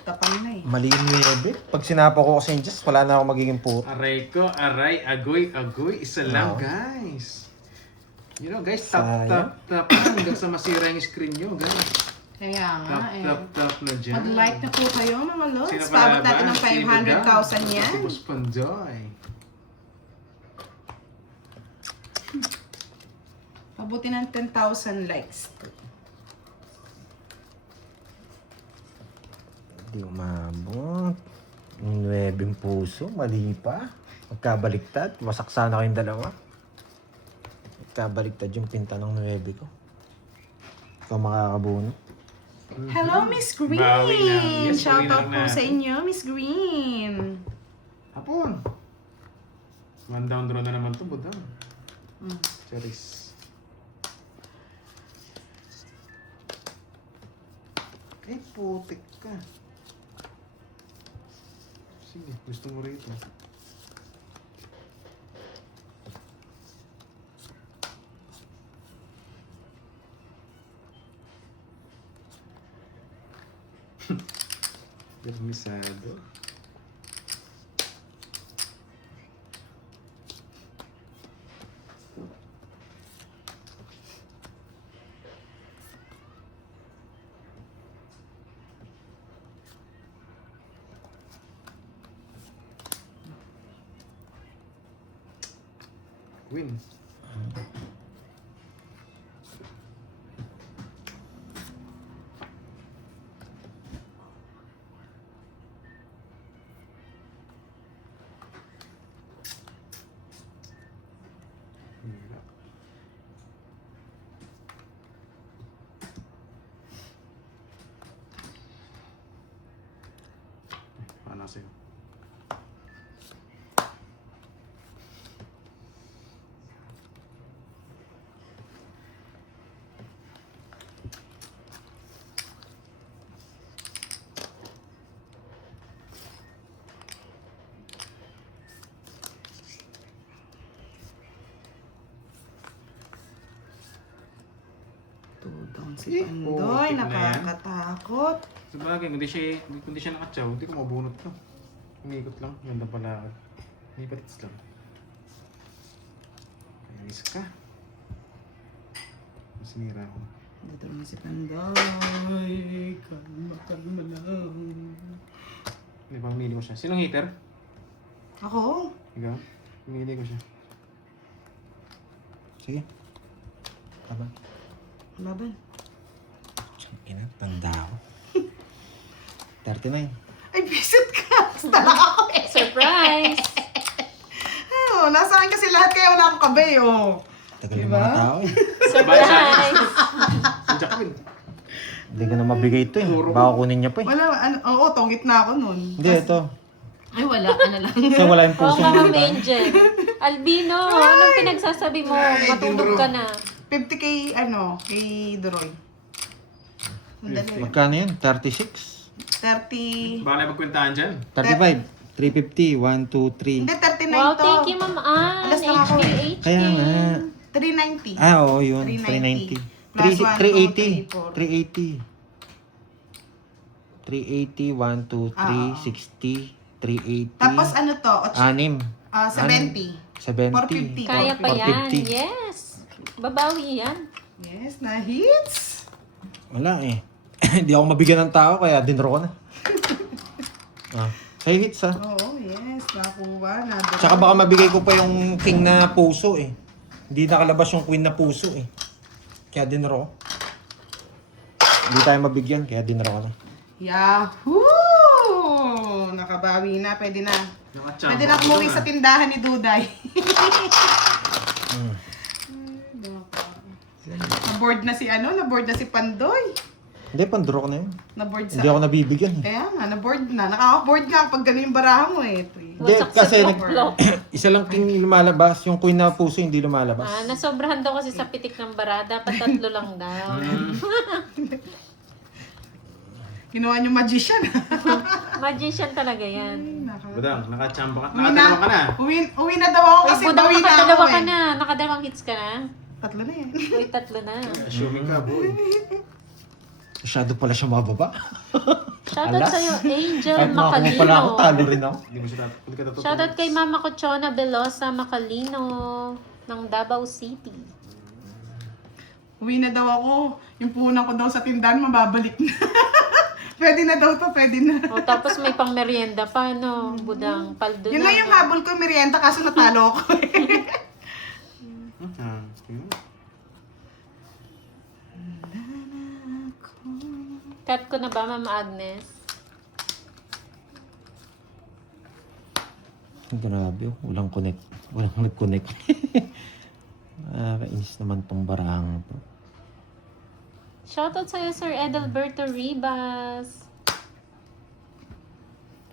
Tapang na eh. Mali yung 9. Pag sinapa ko kasi yung Diyos, wala na ako magiging puro. Aray ko, aray, agoy, agoy. Isa lang, guys. You know, guys, tap, Sayang. tap, tap. Hanggang sa masira yung screen nyo, guys. Kaya nga Tap, eh. tap, tap na dyan. Mag-like na po kayo mga lods. Sino Paabot palaban? natin ng Si 500,000 Si yan. Boss Pandoy. Abuti ng 10,000 likes. Hindi umabot. Yung 9 puso, mali pa. Magkabaliktad. Wasak sana kayong dalawa. Magkabaliktad yung pinta ng 9 ko. Ikaw makakabuno. Hello, Miss Green! Bawi na. Yes, Shoutout bawi na po natin. sa inyo, Miss Green. Hapon. One down draw na naman to, budang. Mm. Charis. Ay, putik ka. Sige, gusto mo rito. Permisado. Win. Hirap. Paano sa'yo? Tudong si Eh, Pandoy, putik na yan. nakakatakot. Sabagay, kundi siya nakatsaw, hindi ko mabunot to. Umikot lang, ganda pala. May patits lang. Kainis ka. Sinira ako. Dito na si Pandoy. Kalma lang. Hindi ba, pinili ko siya. Sinong hitter? Ako? Ikaw? Pinili ko siya. Sige. Tama. Laban. Ina, tanda ako. 39. Ay, visit ka! Tala ako eh. Surprise! Oh, nasa akin kasi lahat kaya wala akong kabe, oh. Tagal ng Diba? mga tao eh. Surprise! Ang Jacqueline. Hindi ko na mabigay ito eh. Baka kunin niya pa eh. Wala, oo, tongit na ako nun. Hindi, ito. Ay, wala ka na lang. Kasi wala yung Oo puso nga, niya. Ma'am Angel. Albino, anong pinagsasabi mo? Matulog ka na. 50k, kay Doroy. Mandali. Magkano yan? 36? 30. Baka na magkwentahan dyan. 35? 350? 1, 2, 3. Hindi, 39 Wow, to. thank you, Ma'am Ann. Alas na ako eh. HK. Kaya nga. 390. Ah, oo, yun. 390. 390. Plus 1, 380. 380, 1, 2, 3, 60, 380. Tapos ano to? 6. 70. 70. 450. Kaya pa yan. 450. Yes. Babawi yan. Yes, na hits. Wala eh. Hindi ako mabigyan ng tao, kaya dinro ko na. Sa'yo hits ah. Oo, yes. Nakuha. Tsaka baka mabigay ko pa yung king na puso eh. Hindi nakalabas yung queen na puso eh. Kaya dinro ko. Hindi tayo mabigyan, kaya dinro ko na. Yahoo! Nakabawi na. Pwede na. Nakachamba. Pwede na umuwi sa tindahan ni Duday. Na-board na si na-board na si Pandoy. Hindi, pandro ko na yun. Na-board sa... Hindi ako nabibigyan eh. Kaya nga, na-board na. Nakaka-board nga kapag gano'n yung baraha mo eh. Hindi, Wasak sa kasi plok-plok. isa lang king lumalabas. Yung queen na puso hindi lumalabas. Nasobrahan daw kasi sa pitik ng bara. Dapat 3 lang daw. Ginawa niyo magician. Magician talaga yan. Budang, nakachamba ka. Uwi Nakadalawa ka na. Uwi na daw ako Uy, kasi budang bawi na ako nakadalawa ka eh. na. Nakadalawang hits ka na. 3 na yan. Uy, 3 na. Assuming ka, boy. Masyado pala siya mababa. Shoutout Alas. sa'yo, Angel Kahit makakuha pala ako, Macalino. talo rin ako. Hindi mo siya hindi ka totoo. Shoutout kay Mama Cochona Velosa Macalino ng Davao City. Uwi na daw ako. Yung puhunan ko daw sa tindahan, mababalik na. Pwede na daw to, pwede na. O, tapos may pang merienda pa, no? Budang paldo Yun na. lang yung habol ko, merienda, kaso natalo ako. Cut ko na ba, Ma'am Agnes? Grabe, oh. Walang connect. Walang nag-connect. Nakakainis naman tong barang to. Shoutout sa'yo, Sir Edelberto Ribas.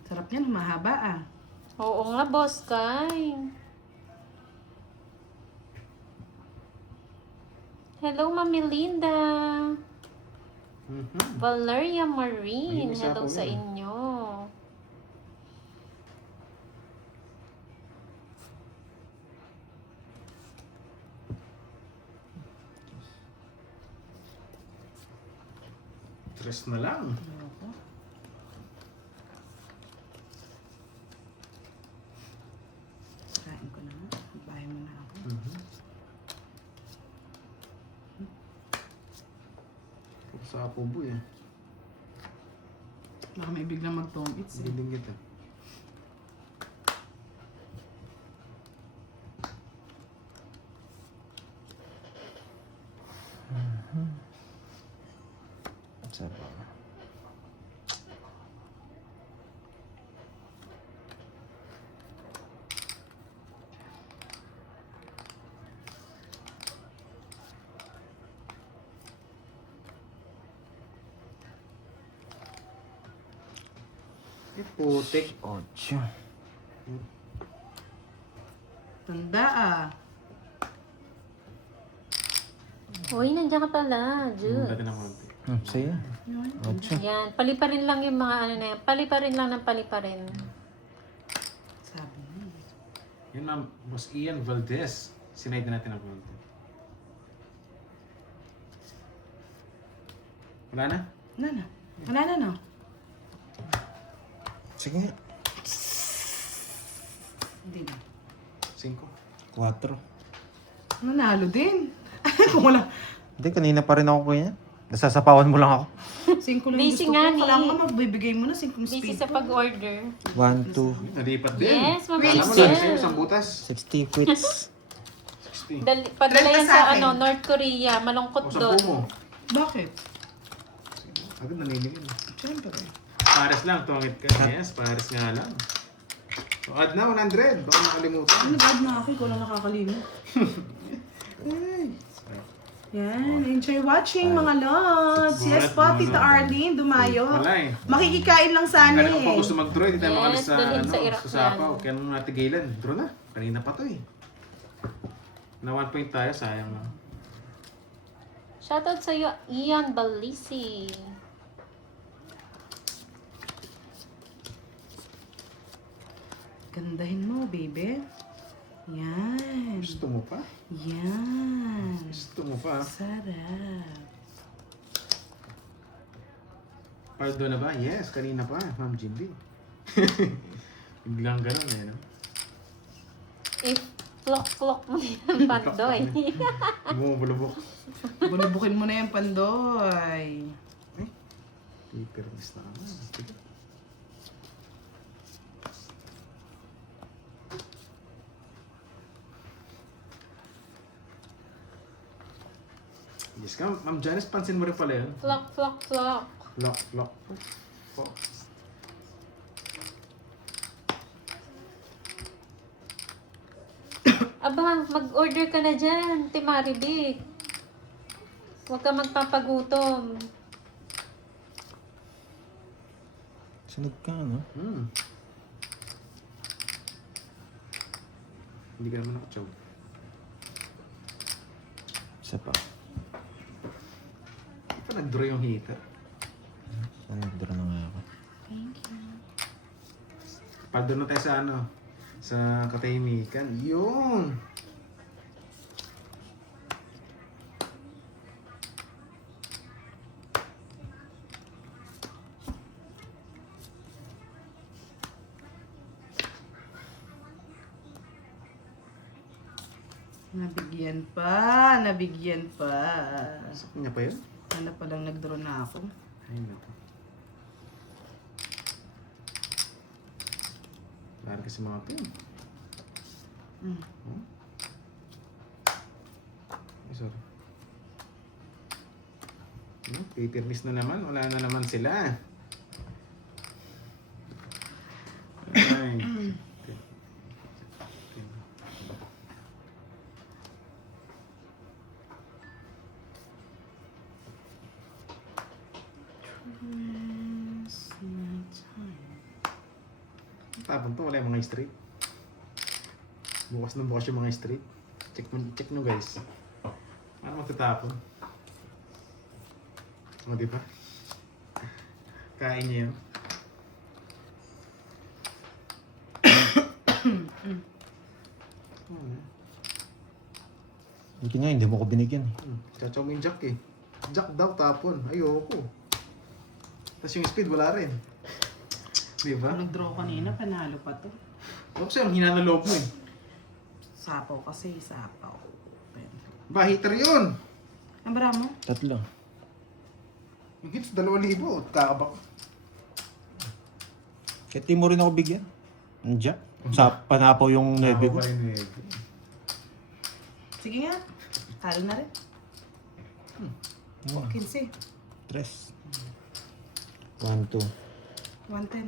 Sarap yan, mahaba ah. Oo nga, Boss Kai. Hello, Mami Linda. Valeria Marine. Ayun, isa Hello po sa yun. inyo. Tres na lang. Kain ko na nga. Bahay mo na ako. Sa pubo eh. Baka may biglang mag-tomits eh. Biling kita. Sarap. Putik. 8. Tanda ah. Uy, nandiyan ka pala, Jude. Dati ng konti. Sa'yo. 8. Yan, paliparin lang yung mga ano na yan. Paliparin lang ng paliparin. Sabi niya. Yun ma'am, Boss Ian Valdez. Sinaid na natin ang konti. Wala na? Wala na. Wala na no? Sige nga. Hindi na. 5. 4. Nanalo din. Kung wala. Hindi, kanina pa rin ako kuya. Nasasapawan mo lang ako. 5 lang Busy gusto nga ko. ni. Kailangan mo magbibigay mo na 5 Busy speed. sa pag-order. 1, 2, Nalipat din. Yes, Kala mo mabilis lang sa'yo yan. isang butas. 60 quits. 60. Padala yan 30 sa sa akin. ano, North Korea. Malungkot O sa doon. mo. Bakit? Agad naniningin. Siyempre. Pares lang, tungit ka. Yes, pares nga lang. So, add na 100. Baka nakalimutan. Ano bad na ako? Ikaw lang nakakalimot. Yan. Enjoy watching mga lods. Yes po, Tita Arlene. Dumayo. Wala eh. Makikikain lang sana Kaya ko pa eh. gusto mag-draw, hindi tayo Yes, makalis sa, dalhin ano, sa Iraq sa sapaw. Kaya nung natigilan, draw na. Kanina pa to eh. Na 1 point tayo, sayang lang. Shoutout sa'yo, Ian Balisi. Gandahin mo, baby. Yan. Gusto mo pa? Yan. Gusto mo pa? Sarap. Paldo na ba? Yes, kanina pa, Ma'am Jindy. Biglang ganun eh, no? Plok-plok mo yan, Pandoy. Bumubulubok. Bulubukin mo na yung pandoy. Peter, miss na naman. Sige. Yes ka, Ma'am Janice, pansin mo rin pala yun. Plok-plok-plok. Lock, lock. Oh. Aba, mag-order ka na dyan, Timaribik. Huwag ka magpapagutom. Sunod ka, no? Hindi ka naman nakachaw. Isa pa. Hindi pa nag-draw yung heater. Nag-draw na nga ako. Paldo na tayo sa ano, sa katahimikan. Yun! Nabigyan pa. Nabigyan pa. Sa kanya pa yun? Ano pa lang nag-draw na ako. Ayun na to. Lari kasi mga pin. Ay, sorry. Ano? Titirmis na naman. Wala na naman sila. Ay. Tapon to, wala yung mga straight. Bukas na bukas yung mga straight. Check nyo guys. Ano magtatapon? O, diba? Kain niya yun. Hindi nga, hindi mo ko binigyan. Chachaw mo yung jack eh. Jack daw tapon. Ayoko. Tapos yung speed wala rin. Diba? Nag-draw kanina, panalo pa to. O kasi ang hina ng loob mo eh. Sapaw kasi, sapaw. Ba, hitter yun! Ang bara mo? 3. Yung hits, 2,000. Kakabak. Kahit di mo rin ako bigyan. Andiyan. Sa panapaw yung nebe ko. Ako pa rin eh. Sige nga. Talo na rin. 15. 3. 1, 2. 110.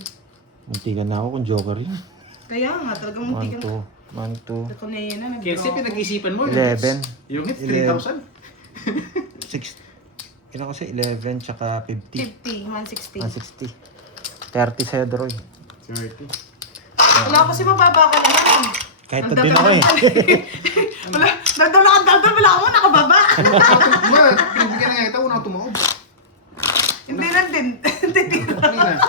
Munti ka na ako kung joker yun. Kaya nga, talagang munti 1, ka 2. na. 1, 2. Ito na yun na, Kasi nag-draw ako. pinag-isipan mo 11. Yung hits, 11. 3,000. 6. Ilan kasi? 11 tsaka 50. 50, 160. 160. 30 sa'yo, Droy. 30. Wala kasi mababa ka naman. Kahit na din ako eh. Wala, daldal, wala ako nakababa. Ma, bigyan na nga ito, unang tumaob. Hindi lang din. Hindi din. Kanina.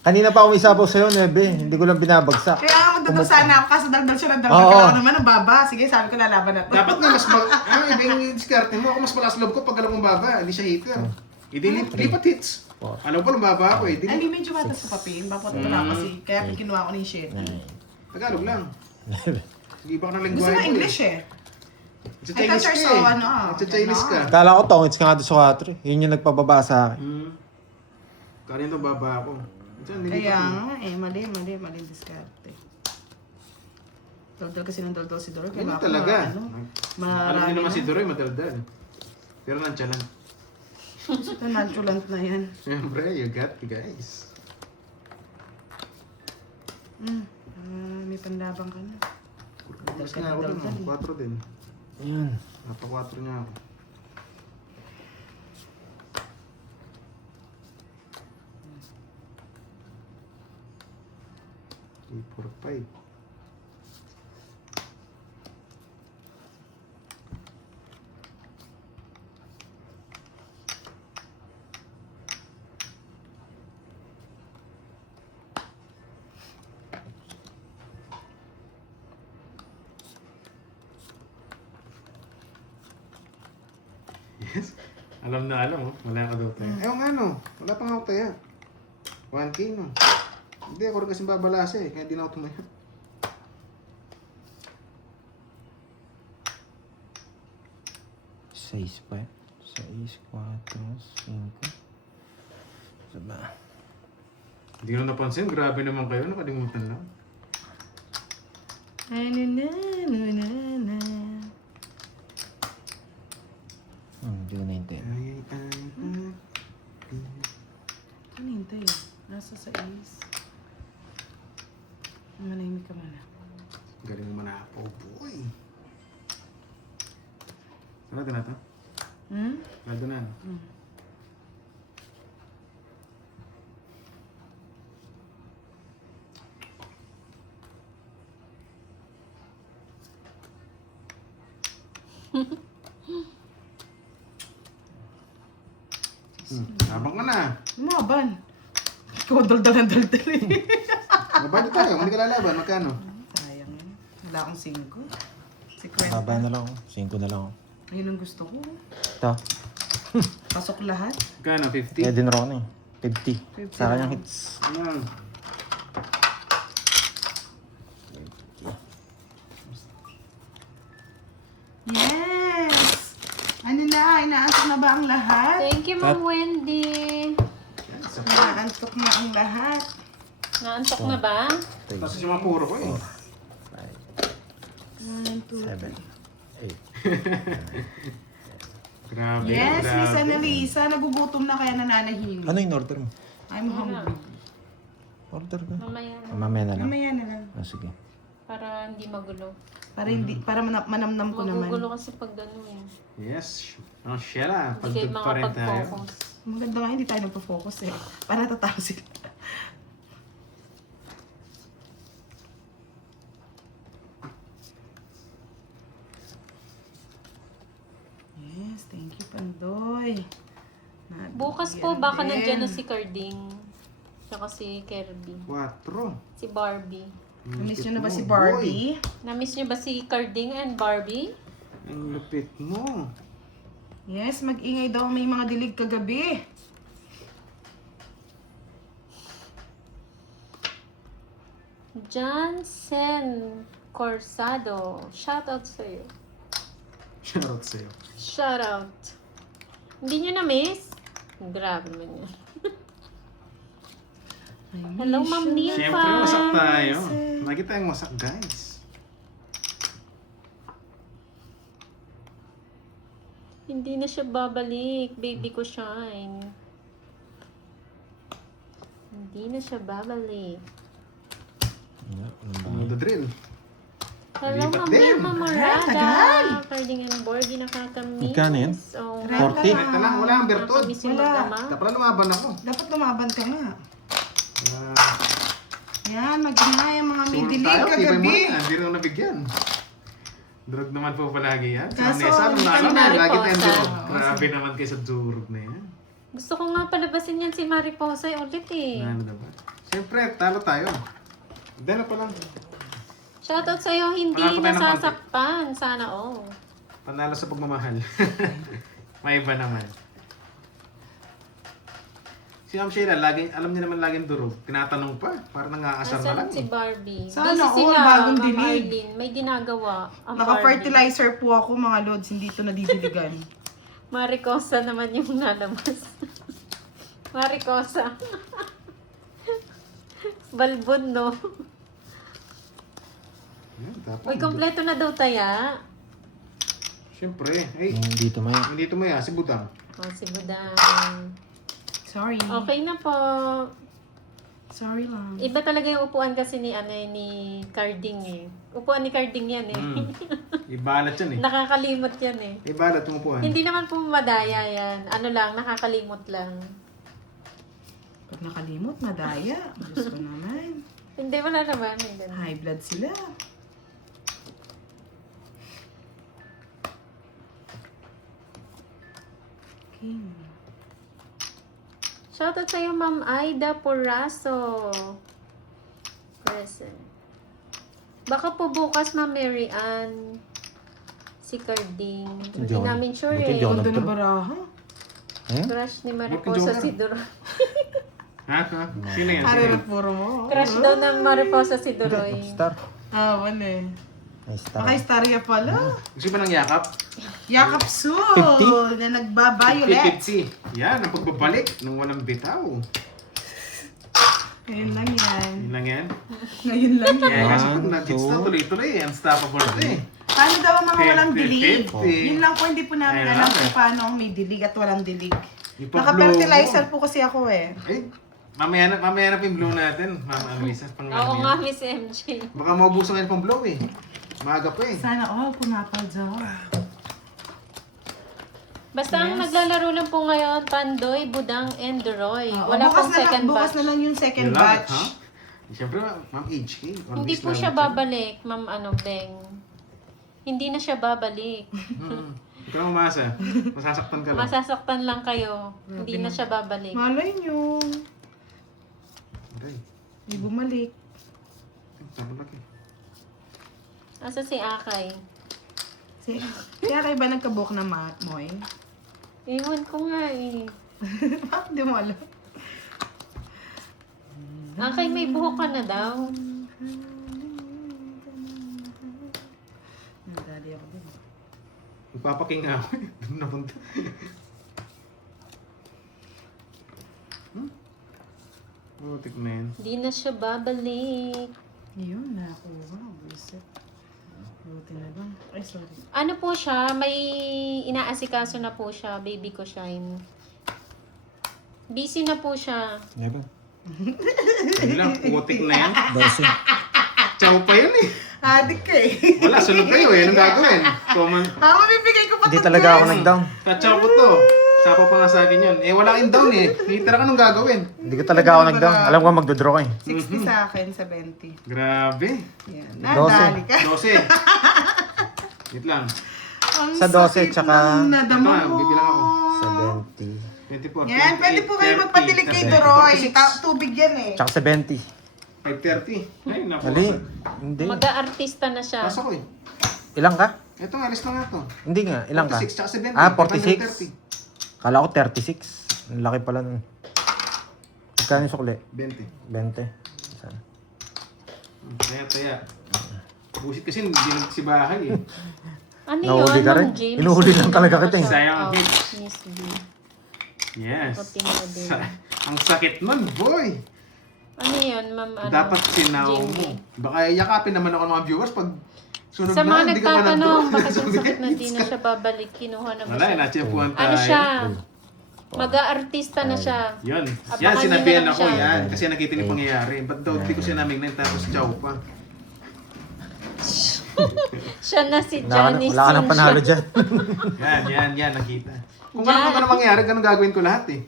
Kanina pa umisapaw sa'yo, Nebe. Hindi ko lang binabagsak. Kaya nga magdadal sana ako kasi daldal siya ng daldal. Oo. Kailangan naman ang baba. Sige, sabi ko lalaban na to. Dapat nga mas iba yung diskarte mo. Ako mas malakas loob ko pag alam mong baba. Hindi siya hitter. Hindi lipat hits. Alam ko lumaba ako eh. Ay, hindi medyo bata sa papel. Bakit wala kasi. Kaya kinuha ko na yung shit. Tagalog lang. Iba ka ng lingwahe Gusto mo mo English eh. Sa Ay, Chinese touchers, ka eh. ano, Sa Chinese ka. Kala ko tongits ka nga doon sa 4. Yun yung nagpababa sa akin. Kanina baba ako. Diyan, nilipat Kaya mo. nga eh, mali diskarte. Daldal kasi ng daldal si Doro. Ganun Kailangan talaga. Ano, Alam niyo naman na. si Doroy madaldal. Pero nonchalant. Ito nonchalant na yan. Siyempre, you got me guys. May panlabang ka na. Mas nga ako dun, 4 din. Ayan. Napa 4 niya ako. Three, 4, 5. Yes. Alam na alam, oh. Wala ka daw tayo. Ayaw nga no. Wala pang ako tayo. 1K no. Hindi ako rin kasing babalasa eh. Kaya di na ako tumaya. Seis pa eh. 6, 4, 5. Saba. Hindi ko napansin. Grabe naman kayo. Nakalimutan lang. Na. Hindi ko naintay. Ano hintay? Nasa sa is. Manahimik ka muna. Galing mo manapaw, boy. Sarado na to? Sarado na. No? Habang ka na. Umaban. Ikaw daldal eh. Mabado tayo. Hindi ka lalaban. Magkano? Sayang yun. Wala akong 5. Si Kwenta. Baba na lang ako. 5 na lang ako. Ayun ang gusto ko. Ito. Pasok lahat. Magkano? 50? Kaya din ako na eh. 50. 50 Sa akin lang. yung hits. Ayan. Yes! Ano na? Inaantok na ba ang lahat? Thank you, Ma'am Wendy. Inaantok na ang lahat. Naantok na ba? Tapos yung mga puro ko eh. 1, 2, 7, 8. Grabe, Yes, grabe. Miss Annalisa. Nagugutom na kaya nananahimik. Ano yung order mo? I'm hungry. Order ka. Mamaya na. Mamaya na lang. Mamaya na lang. Ah, sige. Para hindi magulo. Para manamnam ko naman. Magugulo kasi pag gano'n. Yes. Ang Sheila, Hindi kayo pagtug pa rin tayo. makapag-focus. Maganda nga, hindi tayo nagpo-focus eh. Para tatawa sila. Yes, thank you, Pandoy. Bukas po, baka nandiyan na si Carding. Tsaka si Kirby. 4. Si Barbie. Namiss nyo na ba si Barbie? Na-miss niyo ba si Carding and Barbie? Ang lupit mo. Yes, mag-ingay daw may mga dilig kagabi. Jansen Corsado. Shoutout sa'yo. Shoutout sa'yo. Shoutout. Hindi nyo na-miss? Grabe man yan. Hello, Ma'am Nifa. Siyempre, masak tayo. Lagi tayong masak, guys. Hindi na siya babalik. Baby ko shine. Hindi na siya babalik. Ano the drill? Hello, Lipat Ma'am din. Mama Morada. Carding and Borgie, nakakamiss. Magkano yun? Oh, 40? Ito lang, wala ang bertod. nakakamiss yung Wala. magdama. Dapat na lumaban ako. Dapat lumaban ka nga. Ah, Yan, mag-ingay ang mga may Sumunod dilig tayo, tibay mo kagabi. na. Hindi rin ako nabigyan. Drug naman po palagi yan. Sa Kaso, Vanessa, nung hindi ka naalam na na, lagi tayong riposa. durog. Grabe naman kayo sa durog na yan. Gusto ko nga palabasin yan si Mariposa ulit eh. Ano na ba? Siyempre, talo tayo. Hindi na pa lang. Shoutout sa'yo, hindi Wala pa tayo ng nasasakpan. Sana all. Panalo sa pagmamahal. May iba naman. Si Ma'am Sheila, lagi, alam niya naman laging durog. Tinatanong pa. Parang nangaasar na lang. Nasaan si Barbie? Sana Busy all, sila, bagong Ma'am dilig. Arlene. May ginagawa. Ang Barbie. Naka-fertilizer po ako mga lods, hindi ito nadidiligan. Maricosa naman yung nalabas. Maricosa. Balbon, no? Yan, dapat. Uy, kompleto na daw taya. Siyempre. Ay, Dito may... hindi ito maya. Si Budang. Oh, si Budang. Sorry. Okay na po. Sorry lang. Iba talaga yung upuan kasi ni Carding eh. Upuan ni Carding yan eh. Ibalat yan eh. Nakakalimot yan eh. Ibalat yung upuan. Hindi naman po madaya yan. Ano lang, nakakalimot lang. Pag nakalimot, madaya. Diyos ko naman. Hindi, wala naman. Hindi. High blood sila. King. Shoutout sa'yo, Ma'am Aida Poraso. Present. Baka po bukas, Ma'am Mary Ann. Si Carding. Hindi John. namin sure Buti eh. John. Ganda Doctor? na baraha. Crush ni Bakit Mariposa Joker? si Duro. Ha? Sino yan? Sino Harap yan? puro mo. Crush daw ng Mariposa si Duroy. Star. Ah, wala eh. May star. Maka-istarya pala. Gusto ba ng yakap? Yakap Sul na nagbabayulet. 50. Yan, ang pagbabalik ng walang bitaw. Ngayon lang yan. Yun lang yan. Ngayon lang yan. Kaya kasi pag One, nag-gets na two. tuloy-tuloy, unstoppable to eh. Paano daw ang mga walang 50, dilig? 50. Yun lang po, hindi po namin Ayun alam lang kung eh. paano ang may dilig at walang dilig. Ipag-blow Naka-fertilizer mo. po kasi ako eh. Ay, mamaya na pa yung blow natin. Mama Annalisa, pang Oo nga, Miss MJ. Baka maubusan ngayon pang blow eh. Maaga pa eh. Sana all pumapadyo. Basta ang naglalaro lang po ngayon, Pandoy, Budang, and Duroy. Wala bukas pong na lang, second bukas batch. na lang yung second Yun lang, batch. ha? Siyempre, Ma'am HK. Hindi po siya babalik, Ma'am Beng. Hindi na siya babalik. Hindi ka na umasa. Masasaktan ka lang. Masasaktan lang kayo. Hindi na siya babalik. Malay nyo. Okay. Hindi bumalik. Sabi laki. Asa si Akay? Kaya kayo ba nagkabook na Moy? Iwan ko nga eh. Bakit di mo alam? Akay, may buhok ka na daw. Nadali ako din. Magpapaking nga ako eh. Doon napunta. Butik na yan. Hindi na siya babalik. Yun, nakuha. Buset. Buti na lang. Ay, sorry. Ano po siya, may inaasikaso na po siya, baby ko Shine. Busy na po siya. Diba? Yun lang, putik na yan. 12. Chow pa yun eh. Adik ka eh. Wala, sunod kayo eh. Anong gagawin? Common. Mabibigay ko pa Hindi to, talaga ako guys. nag-down. Kachaw ko to. Sapa pa nga sa akin yun. Eh, wala kang down eh. Hitira ka nung gagawin. Hindi ko talaga ako nag-down. Alam ko magdodraw ka eh. 60 sa akin, 70. Grabe. Yan. 12. Nadali ka. 12. Wait lang. Ang Sa 12 sakit tsaka- ng nadama Ito, ko. bibilang ako. 70. 24, Yan, pwede po kayo 28, magpatilig kay 30, Doroy. 46, Tubig yan eh. Tsaka 70. 5:30. Ay, naku. Mali. Hindi. Mag-aartista na siya. Pasok ko eh. Ilang ka? Ito, alis na nga to. Hindi nga. Ilang ka? 46 tsaka 70. Ah, 46. 530. Kala ko 36. Ang laki pala nun. Magkano yung sukli? 20. 20. Saan? Taya. Busit kasi hindi nagsibahay eh. Ano Nahuli yun, ka rin? Ma'am James? Inuhuli lang talaga kita eh. Sayang ang hits. Miss B. Yes. Ako tinawag Ang sakit nun, boy. Ano yun, Ma'am? Ano? Dapat sinaw mo. Jamie. Baka yakapin naman ako ng mga viewers pag sunod Sa mga na, hindi ka pa nagtatanong, nandun. bakit yung sakit na di na siya babalik, kinuha na ba Wala, siya? natsyempuhan tayo. Ano siya? Mag-aartista na siya. Yan. Abangan Yan, niyo sinabihan na lang ako siya. yan. Kasi nakita niyo pangyayari. Ba't daw di ko siya namignan tapos chow pa? Siya na si Wala Johnny ka nang panalo dyan. Yan, nakita. Kung ano pa mangyari, ganun gagawin ko lahat eh.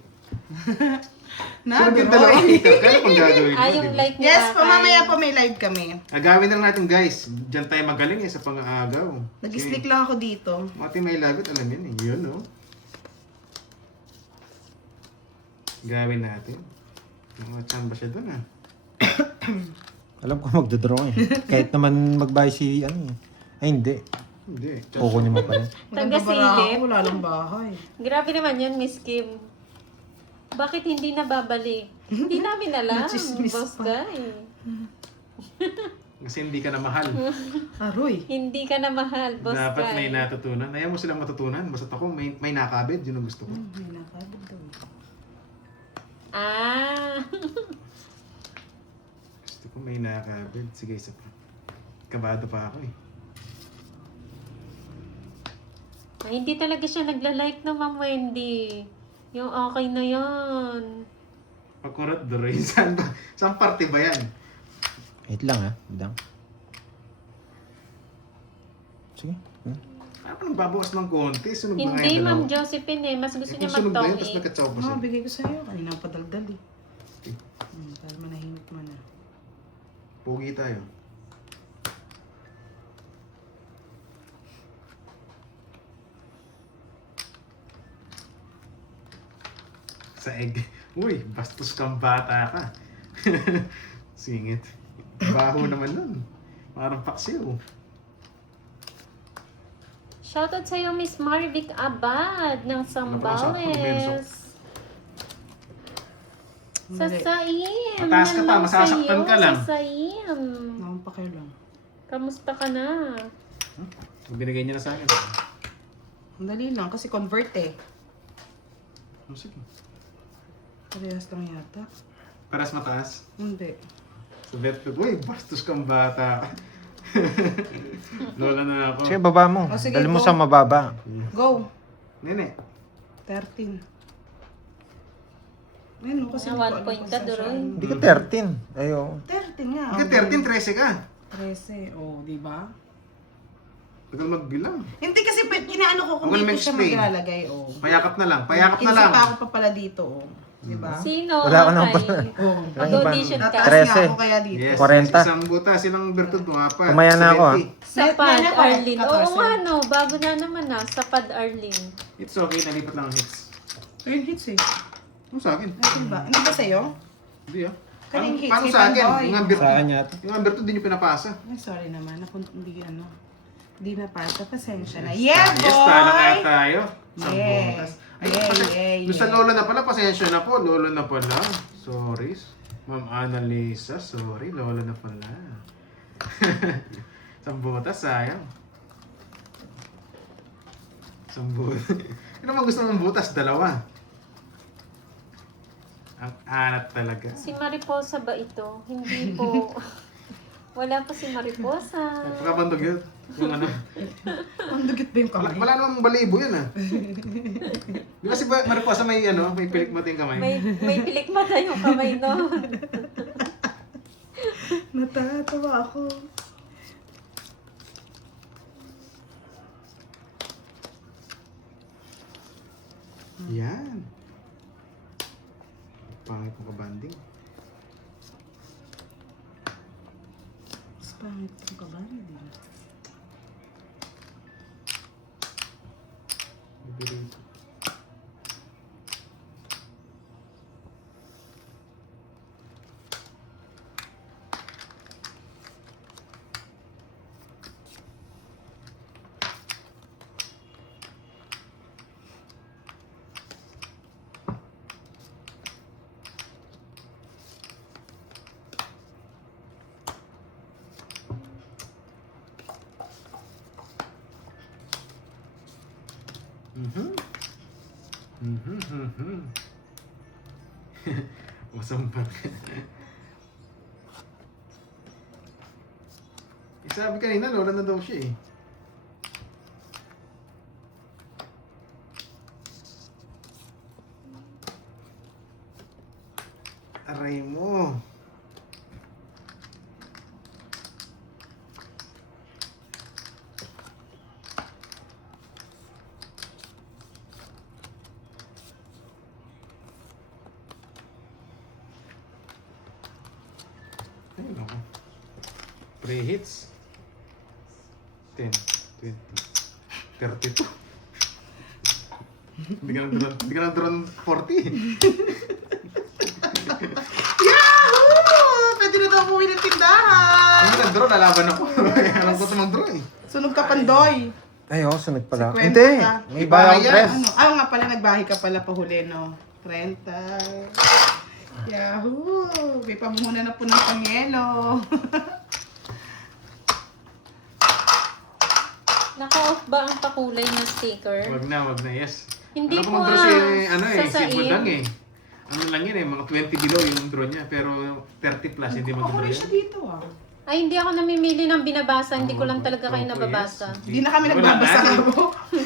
Sunod yung dalawang meter, kaya pang gagawin Ah, mo, yung di ba? like ni Yes, Akay. pamamaya po may live kami. Agawin na lang natin guys. Diyan tayo magaling eh sa pang-aagaw. Nag-slick lang ako dito. Mati may lagot, alam yan eh. Yun no. Gawin natin. Nakachamba siya dun ah. Alam ko magdodraw eh. Kahit naman magbahay si ano eh. Ay hindi. Hindi. Kukunin mo pa rin. Taga-silip. Wala lang bahay. Grabe naman yun, Miss Kim. Bakit hindi na babalik? Hindi namin alam, Nachismis boss pa. guy. Kasi hindi ka na mahal. Aroy. Hindi ka na mahal, boss Dapat guy. may natutunan. Ayaw mo silang matutunan. Basta ako, may nakabid. Yun ang gusto ko. May nakabit daw. Ah. Gusto ko may nakabid. Sige, isa pa. Kabado pa ako eh. Ay, hindi talaga siya nagla-like na, Ma'am Wendy. Yung okay na yan. Pakurot Doroy. Saan ba? Saan parte ba yan? Wait lang ha. Dang. Sige. Ano babawas ng konti? Sunog na Hindi, ngayon, Ma'am dalawa. Josephine eh. Mas gusto Eh, niya kung sunog na yun, mag-talk tapos eh. nagkatsaw pa siya. Bigay ko sa'yo. Kanina ang padaldal eh. Para manahimik mo na. Pugi tayo. Sa egg. Uy, bastos kang bata ka. Singit. Baho naman nun. Parang paksiw. Shoutout sa'yo, Miss Marvic Abad ng Sambales. Sasaim. Mataas ka pa, hello masasaktan sa'yo, ka lang. Sasaim. Nakang pakialam. Kamusta ka na? Binigay niya na sa akin. Ang dali lang kasi convert eh. Oh, sige. Parehas lang yata. Paras mataas. Hindi. Sa Betflip, uy, bastos kang bata ka. Lola na ako. Sige, baba mo. Oh, sige, Dali mo go. sa mababa. Go! Nene, 13. Ayun, kasi Ah, hindi ko 1 alam point kung ka, saan Duroy. siya. Hindi ka 13. Ayo. 13 nga. hanggang 13, 13 ka. 13. Oh, di ba? Tagal magbilang. Hindi kasi inaano ko kung I'm gonna dito siya explain. maglalagay. Oh. Payakap na lang, payakap na Kinsi lang. pa ako pa pala dito. Oh. Di ba? Sino? Wala ka nang Akay? pala. Oh. Mag-audition ka. Tataas 13. nga ako kaya dito. Yes, 40. isang buta, silang bertud mo nga pa. Kumaya na ako, 70. Sapad, Yan ako, Arlene. Oo 14. nga no, bago na naman na. Sapad, Arlene. It's okay, nalipat lang ang hits. Ayun, hits eh. Ano sa akin? Ayun ba? Hindi ba sa'yo? Hindi ah. Kaning hits, Paano kay sa akin? Pandoy. Yung bertud, Saan yata? yung bertud din yung pinapasa. Ay, sorry naman. Hindi ano. Hindi na pasa. Pasensya na. Yeah, boy! Yes, talo kaya tayo. Isang Yeah. butas. Ay, Yeah, pala, yeah, doon sa yeah. lolo na pala, pasensya na po. Lolo na pala. Sorry. Ma'am Annalisa, sorry. Lolo na pala. Isang butas, sayang. Isang butas. Ano naman gusto ng butas? Dalawa. Ang anat talaga. Si Mariposa ba ito? Hindi po. Wala po si Mariposa. Pagkabandog yun. Yung ano. Ang dugit ba yung kamay? Wala namang balibo yun ah. Di ba si Mariposa may ano, may pilikmat yung kamay? May pilikmata yung kamay, no? Natatawa ako. Yan. Pangit mo kabanding. Mas pangit yung kabali din. Bibirito. Masampat. Sabi kanina, lola na daw siya eh. Aray mo. Ayun ako. Pre-hits. 10, 20, 32. Hindi ka lang drone 40. Yahoo! Pwede na daw umuwi ng tindahan! Hindi lang drone, lalaban ako. Alam ko ito mag-draw eh. Sunog ka pandoy. Ay, sunod pala. 50 Hindi. ka. May iba akong Iba tres. Ano? Ah, nga pala, nagbahi ka pala pahuli, no? 30. Yahoo! May pamuhunan na po ng pangelo. Naka-off ba ang pakulay ng sticker? Wag na, yes. Hindi Ano po mag-draw si, ano eh, si sasain. Budang eh. Ano lang yun eh, mga 20 below yung draw niya. Pero 30 plus, hindi mag-draw Pahuli siya yan. dito, ah. Ay, hindi ako namimili ng binabasa. Hindi ko lang talaga kayo Opo, nababasa. yes. Hindi na kami Wala nagbabasa na, eh. ako.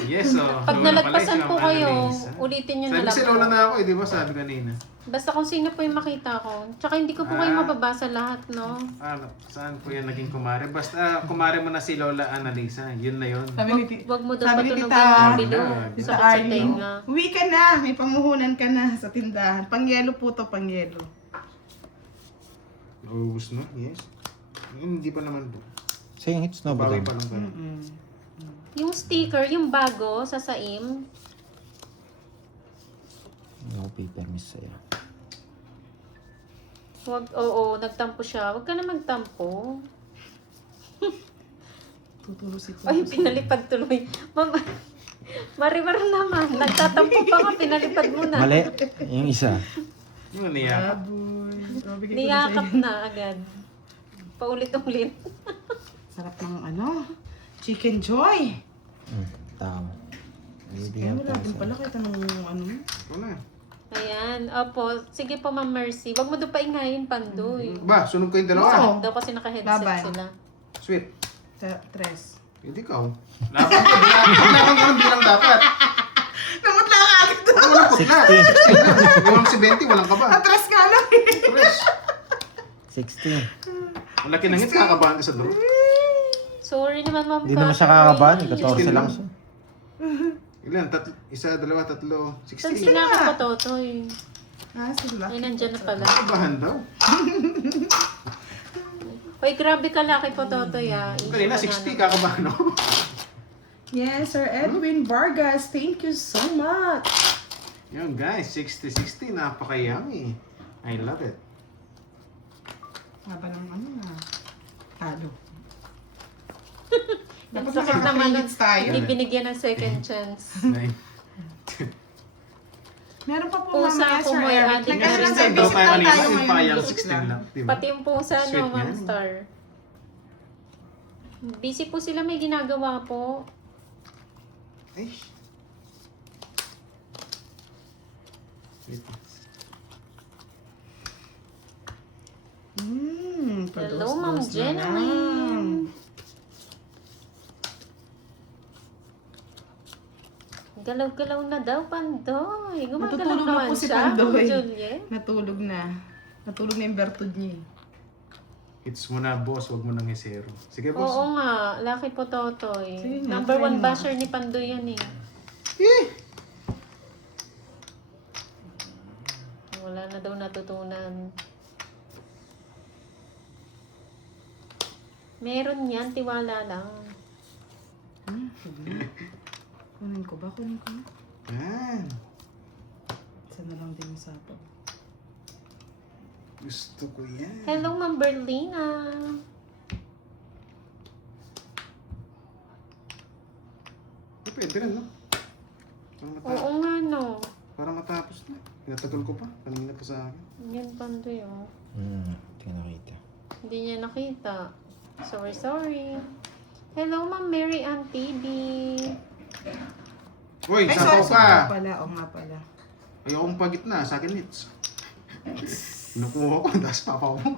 Yes, oh. Pag Lola nalagpasan pala, po si Ma'am kayo, Annalisa. ulitin nyo na Sabi lang si po. Lola na ako eh, di ba sabi kanina? Basta kung sino po yung makita ko. Tsaka hindi ko po kayo Ah. mababasa lahat, no? Saan po yan naging kumare? Basta kumare mo na si Lola Annalisa, yun na yun. Sabi ni, Wag mo daw sabi ni patunugan Tita- yung bilo. Tita Sakit sa Arlene, tenga. uwi ka na. May pamuhunan ka na sa tindahan. Pangyelo po to, pangyelo. Ubus na, yes. Hindi pa naman po. Saying hits na ba? Bawi pa lang tayo. Yung sticker, yung bago sa Saim, No paper miss sa'yo. nagtampo siya. Wag ka na magtampo. Tuturo si Ay, pinalipad tuloy. Marimar naman. Nagtatampo pa nga, pinalipad mo na. Mali. Yung isa. Yung niya. Baboy. Mabigay ko na sa Niyakap iyo. na agad. Paulit-ulit. Sarap ng ano? Chicken Joy. Tao. Eh, Bibigyan wala pa din sa... pala kita ng ano. Wala. Ayan. Opo. Sige po, Ma'am Mercy. Wag mo doon paingayin, Pandoy. Ba, sunog ko yung dalawa. Oo. Daw kasi naka-headset Laban. sila. Sweet. Tres. Hindi ka. Laban ko. Laban bilang dapat. Namot lang agad doon. Walang putla. 60. Walang si 20, walang kaba. Atras nga lang eh. Fresh. 60. Ang laki ng hit, kakabahan ka sa draw. Sorry naman, Ma'am Hindi naman siya Catherine. kakabahan. 14 16 lang lang. siya. Ilan? Isa, dalawa, tatlo. Saan 16. sinakit po, Totoy? Ah, sila. Ay, nandyan na pala. Kakabahan daw. Ay, grabe ka laki po, Totoy, ah. Kanina, 60, kakabahan ako. Yes, Sir Edwin Vargas. Thank you so much. Yun guys, 60-60, napaka-yummy. I love it. Haba ng ano na. Talo. Ang Dapat sakit naman nun. nakaka-credits tayo. Hindi binigyan ng second chance. Nay. Meron pa po Pusa mamaya, ko Sir mo, Eric. ating Nagkaroon Meron ng Saan daw visit tayo lang kanina, tayo yung ngayon. payang Visit 16 lang. Diba? Pati yung pusa, Sweet no, Ma'am yan. Star. Busy po sila, may ginagawa po. Ay. Wait. Hello, Hello, Ma'am Genuine. Galaw-galaw na daw, Pandoy. Gumagalaw Natutulog na naman po si siya, Pandoy. Juliet. Natulog na. Natulog na yung bertud niya. Hits mo na, boss. Huwag mo nang isero. Sige, boss. Oo nga, Lucky po Totoy. Sige nga, Number try 1 mo. basher ni Pandoy yan eh. Wala na daw natutunan. Meron yan, tiwala lang. Kunin ko ba? Kunin ko na. Yan. Isa na lang din yung sapaw. Gusto ko yan. Hello, Ma'am Berlina. Pwede rin, no? Para Oo nga, no. Para matapos na. Pinatagal ko pa. Kanina pa sa akin. Yan, Pandoy, oh. Hindi nakita. Hindi niya nakita. Sorry. Hello, Ma'am Mary Ann TV. Uy, Ay, sapaw sorry, ka! sorry pala. Oo nga pala. Ayokong pagitna. Sa akin, hits. Nakuha ko. Tapos papaw mo.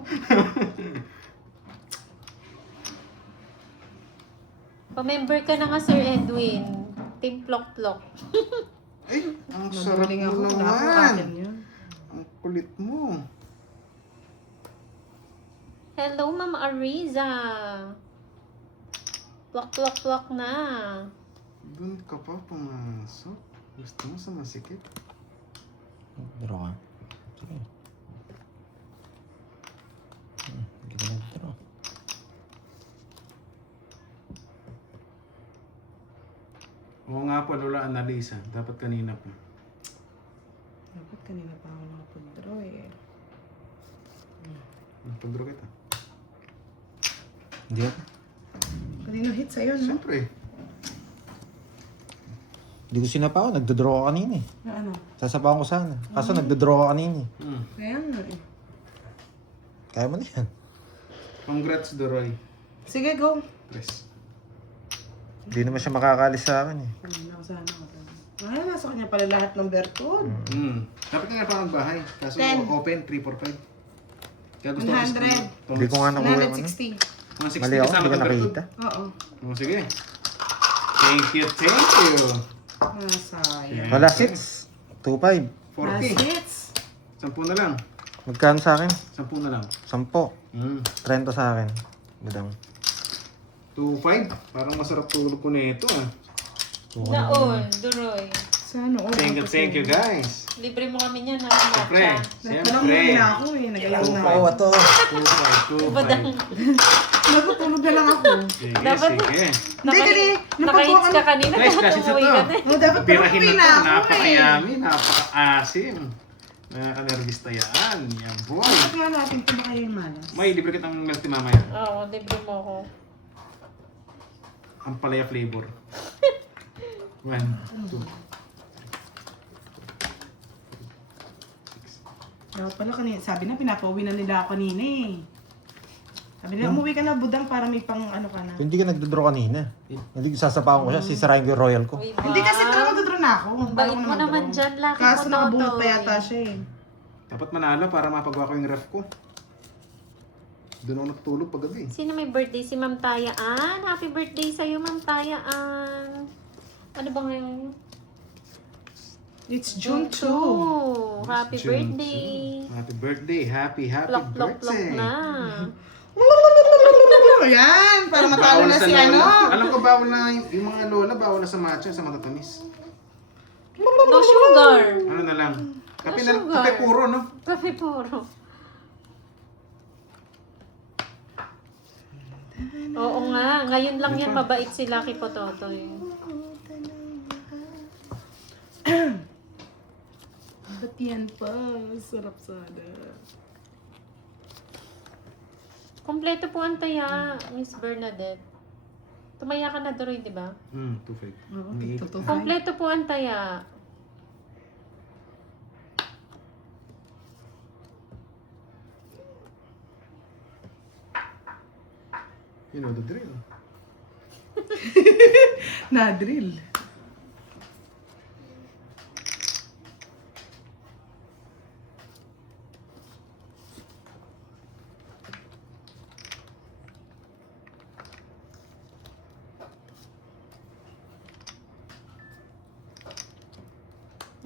Pa-member ka na nga, Sir Edwin. Team Plok-Plok. Ay, ang sarap Magaling mo ako. Wala ko naman. akin yun. Ang kulit mo. Hello, Ma'am Ariza. Plok-plok-plok na. Doon ka pa pumasok. Gusto mo sa masikip? Draw ka. Sige. Hindi ka nag-draw. Oo nga po, Lola Annalisa. Dapat kanina pa. Dapat kanina pa ako nakapag-draw eh. Pag-draw kita. Hindi ako. Kanino hit sa'yo, no? Siyempre. Hindi ko sinapa ako. Nagdodraw ako kanina eh. Na ano? Sasapawan ko sana. Kaso nagdodraw ako kanina eh. Kaya nga eh. Kaya mo na yan. Congrats, Doroy. Sige, go. Press. Hindi naman siya makakalis sa akin eh. Kanina ako sana. Ay, nasa kanya pala lahat ng bertud. Dapat nga pa magbahay. Kaso 10. open, 345. Kaya gusto ko 100. Hindi ko nga nakuha yung ano. 160. Mga 60 Mali ako, kasama hindi ko ka nakita. Oo. Oh, sige. Thank you. Sayang. Wala sits. 2-5. 40. hits. 10 na lang. Magkano sa akin? 10 na lang. 10. 30 sa akin. Budang. 2.5. Parang masarap tulog ko nito ah. Naon, Duroy. Sana all. Thank you guys. Libre mo kami niyan, ha? Siyempre. Nagtanong muna ako eh. Nagayaw na ako. to. 2.5. Natutulog na lang ako. Sige, Dapat- sige. Hindi, dali. Naka-hits ka kanina, Guys, dapat kasi umuwi ito. ka na eh. Oh, dapat Pirahin umuwi na na to. ako eh. Napaka-yummy. Napaka-asim. Nakaka-nervista yan. Yan, boy. Bakit nga natin ito ba kayo yung malas? May libre kitang milk tea mamaya. Oo, libre mo ako. Ang palaya flavor. 1, 2. Dapat pala kanina. Sabi na, pinapauwi na nila ako kanina eh. Sabi nila, umuwi ka na budang para may pang ano ka na. Hindi ka nagdodraw kanina. Hindi ko sasapawan ko siya. Sisirain ko yung royal ko. Uy, Hindi kasi talaga magdodraw na ako. Ang Bago bait ko mo na naman mag-draw. dyan, Lucky Kaso po, nakabunot Totoy. pa yata siya eh. Dapat manalo para mapagawa ko yung ref ko. Doon ako natutulog paggabi. Sino may birthday? Si Ma'am Tayaan. Happy birthday sa'yo, Ma'am Tayaan. Ano ba ngayon? It's June 2. Happy June birthday. 2. Happy birthday. Happy Plok, plok, plok birthday. na. Yan! Para matalo Bawal na sa si lola. ano. Alam ko bawal na yung mga lola, bawal na sa matcha, sa matatamis. No sugar. Ano na lang? Kape, na, sugar. kape puro, no? Kape puro. Oo nga, ngayon lang yan mabait si Lucky Pototoy. Ba't yan pa? Sarap sana. Kompleto po ang taya, Miss Bernadette. Tumaya ka na, Doroy, di ba? 2.5. Oo, Umiikot. totoo. Kompleto po ang taya. You know the drill. Na-drill.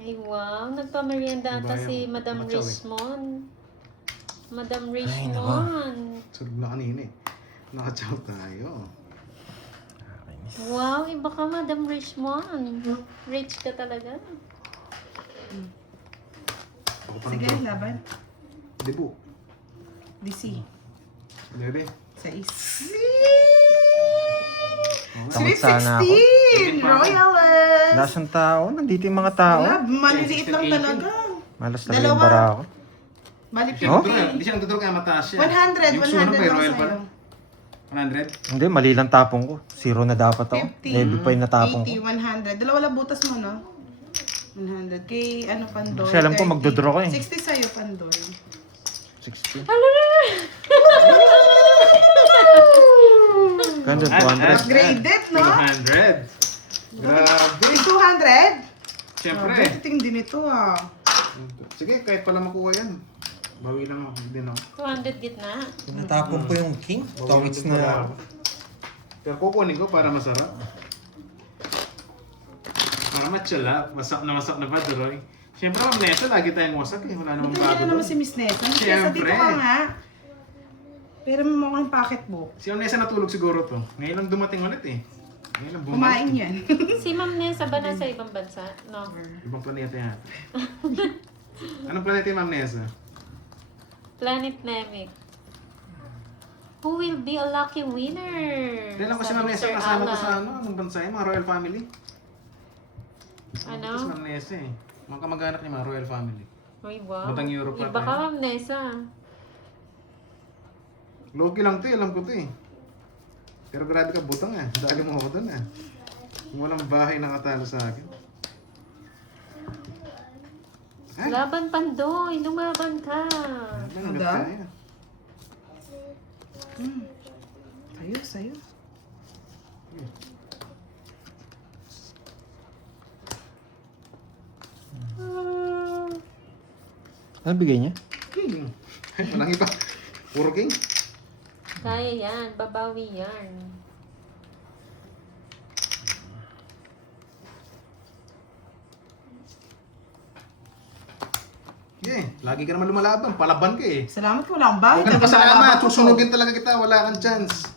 Ay, wow. Nagpamerienda ata Bayan. si Madam Matsaw eh. Richmond. Madam nako. Richmond. Surog na kanina eh. Nakachow tayo. Wow, iba ka, Madam Richmond. Rich ka talaga. Ako pa Sige, ng laban. Debu. DC. Bebe. 6. Takot Sweet sana ako. 16! Royalist! Wala siyang tao. Nandito yung mga tao. Wala, maliliit lang talaga. Malas talaga Dalawa. yung bara ako. Bali Oh? 50. Hindi siya nagtuturo kaya mataas siya. 100, Yung sunod 100 may lang royal pa. sa'yo. 100? Hindi, mali lang tapong ko. Zero na dapat ako. 50. Heavy pa yung natapong ko. 80, 100. Dalawa lang butas mo, no? 100. Kay ano, Pandoy. Kasi alam ko 30. magdodraw ko eh. 60 sa'yo, Pandoy. 60. Hala na! Ganda, 200. Upgraded, no? 200. Grabe. May 200? Siyempre. Grabe, titing din ito, ah. Sige, kahit pala makuha yan. Bawi lang ako din ako. 200 gitna. Natapong ko yung king. Bawi lang din pala ako. Pero kukunin ko para masarap. Para matsala. Wasak na ba, Duroy? Siyempre, Ma'am Nessa, lagi tayong wasak eh. Wala namang Buti bago na naman doon. si Miss Nessa. Miss Nessa, Siyempre. dito ka nga. Pero mo yung pocketbook. Si Ma'am Nessa natulog siguro to. Ngayon lang dumating ulit eh. Ngayon lang bumalik. Kumain yan. Si Ma'am Nessa ba nasa ibang bansa? No. Ibang planeta yan. Anong planeta yung Ma'am Nessa? Planet Namek. Who will be a lucky winner? Kailan ko si Sabi Ma'am ni Nessa Sir kasama ko Alan. sa ano? Anong bansa yun? Mga royal family? Ano? Ito si Ma'am Nessa eh. Mga kamag-anak niya mga royal family. Ay, wow. Batang Europe pa Iba ka, tayo. Ma'am Nessa. Logi lang to eh. Alam ko to eh. Pero grabe ka, butang ah. Dali mo ako doon ah. Walang bahay nakatalo sa akin. Ay! Laban Pandoy, lumaban ka. Ano Handa? tayo? Sayo, sayo. Ano bigay niya? King. Walang iba. Puro king. Kaya yan, babawi yan. Yeah, lagi ka naman lumalaban. Palaban ka eh. Salamat ko lang ba? Huwag ka na pasalamat. Susunugin talaga kita. Wala kang chance.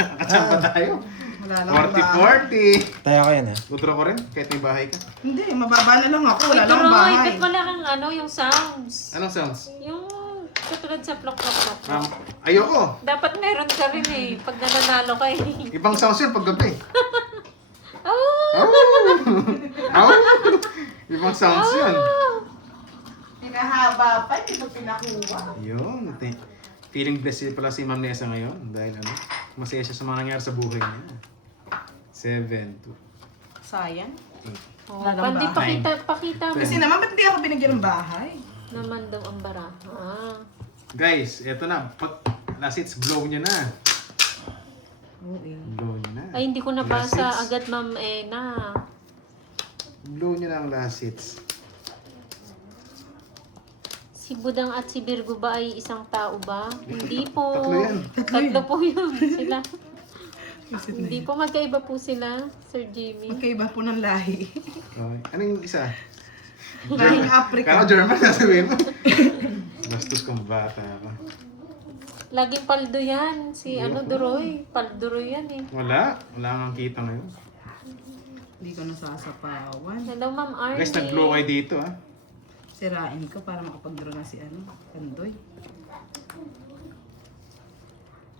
Nakachamba tayo. Wala lang ba? 40-40. Taya ko yan ha. Dudro ko rin, kahit may bahay ka. Hindi, mababa na lang ako. Wala Uy, lang Turoy, bahay. ba't wala kang ano, yung sounds? Anong sounds? Yung katulad sa plok plok plok. Ayoko. Dapat meron ka rin eh, pag nananalo ka eh. Ibang sounds yun pag gabi. Oh! Aw! Ibang sounds yun. Pinahaba pa, hindi mo pinakuha. Yun. Feeling blessed pala si Ma'am Nessa ngayon. Dahil ano, masaya siya sa mga nangyari sa buhay niya. 7, 2, Sayang. 8. Oh, Wala lang pandi bahay. pakita mo Kasi naman, ba't hindi ako binigyan ng bahay? naman daw ang baraha. Guys, eto na. Pag last hits, blow niya na. Oo eh. Blow niya na. Ay, hindi ko Last nabasa hits. agad, Ma'am Ena. Blow niya na ang last hits. Si Budang at si Virgo ba ay isang tao ba? Hindi po. Tatlo yan. Tatlo po yun sila. Hindi po, magkaiba po sila, Sir Jimmy. Magkaiba po ng lahi. Okay. Ano yung isa? Lahing Africa. Kaya German sasabihin mo. Bastos kong bata pa. Laging paldo yan. Si ano, Duroy. Palduroy yan eh. Wala. Wala kang kita ngayon. Hindi ko nasasapawan. Hello, Ma'am Arnie. Guys, nag-blow kayo dito ah. Sirain ko para makapag-draw na si ano, Pandoy.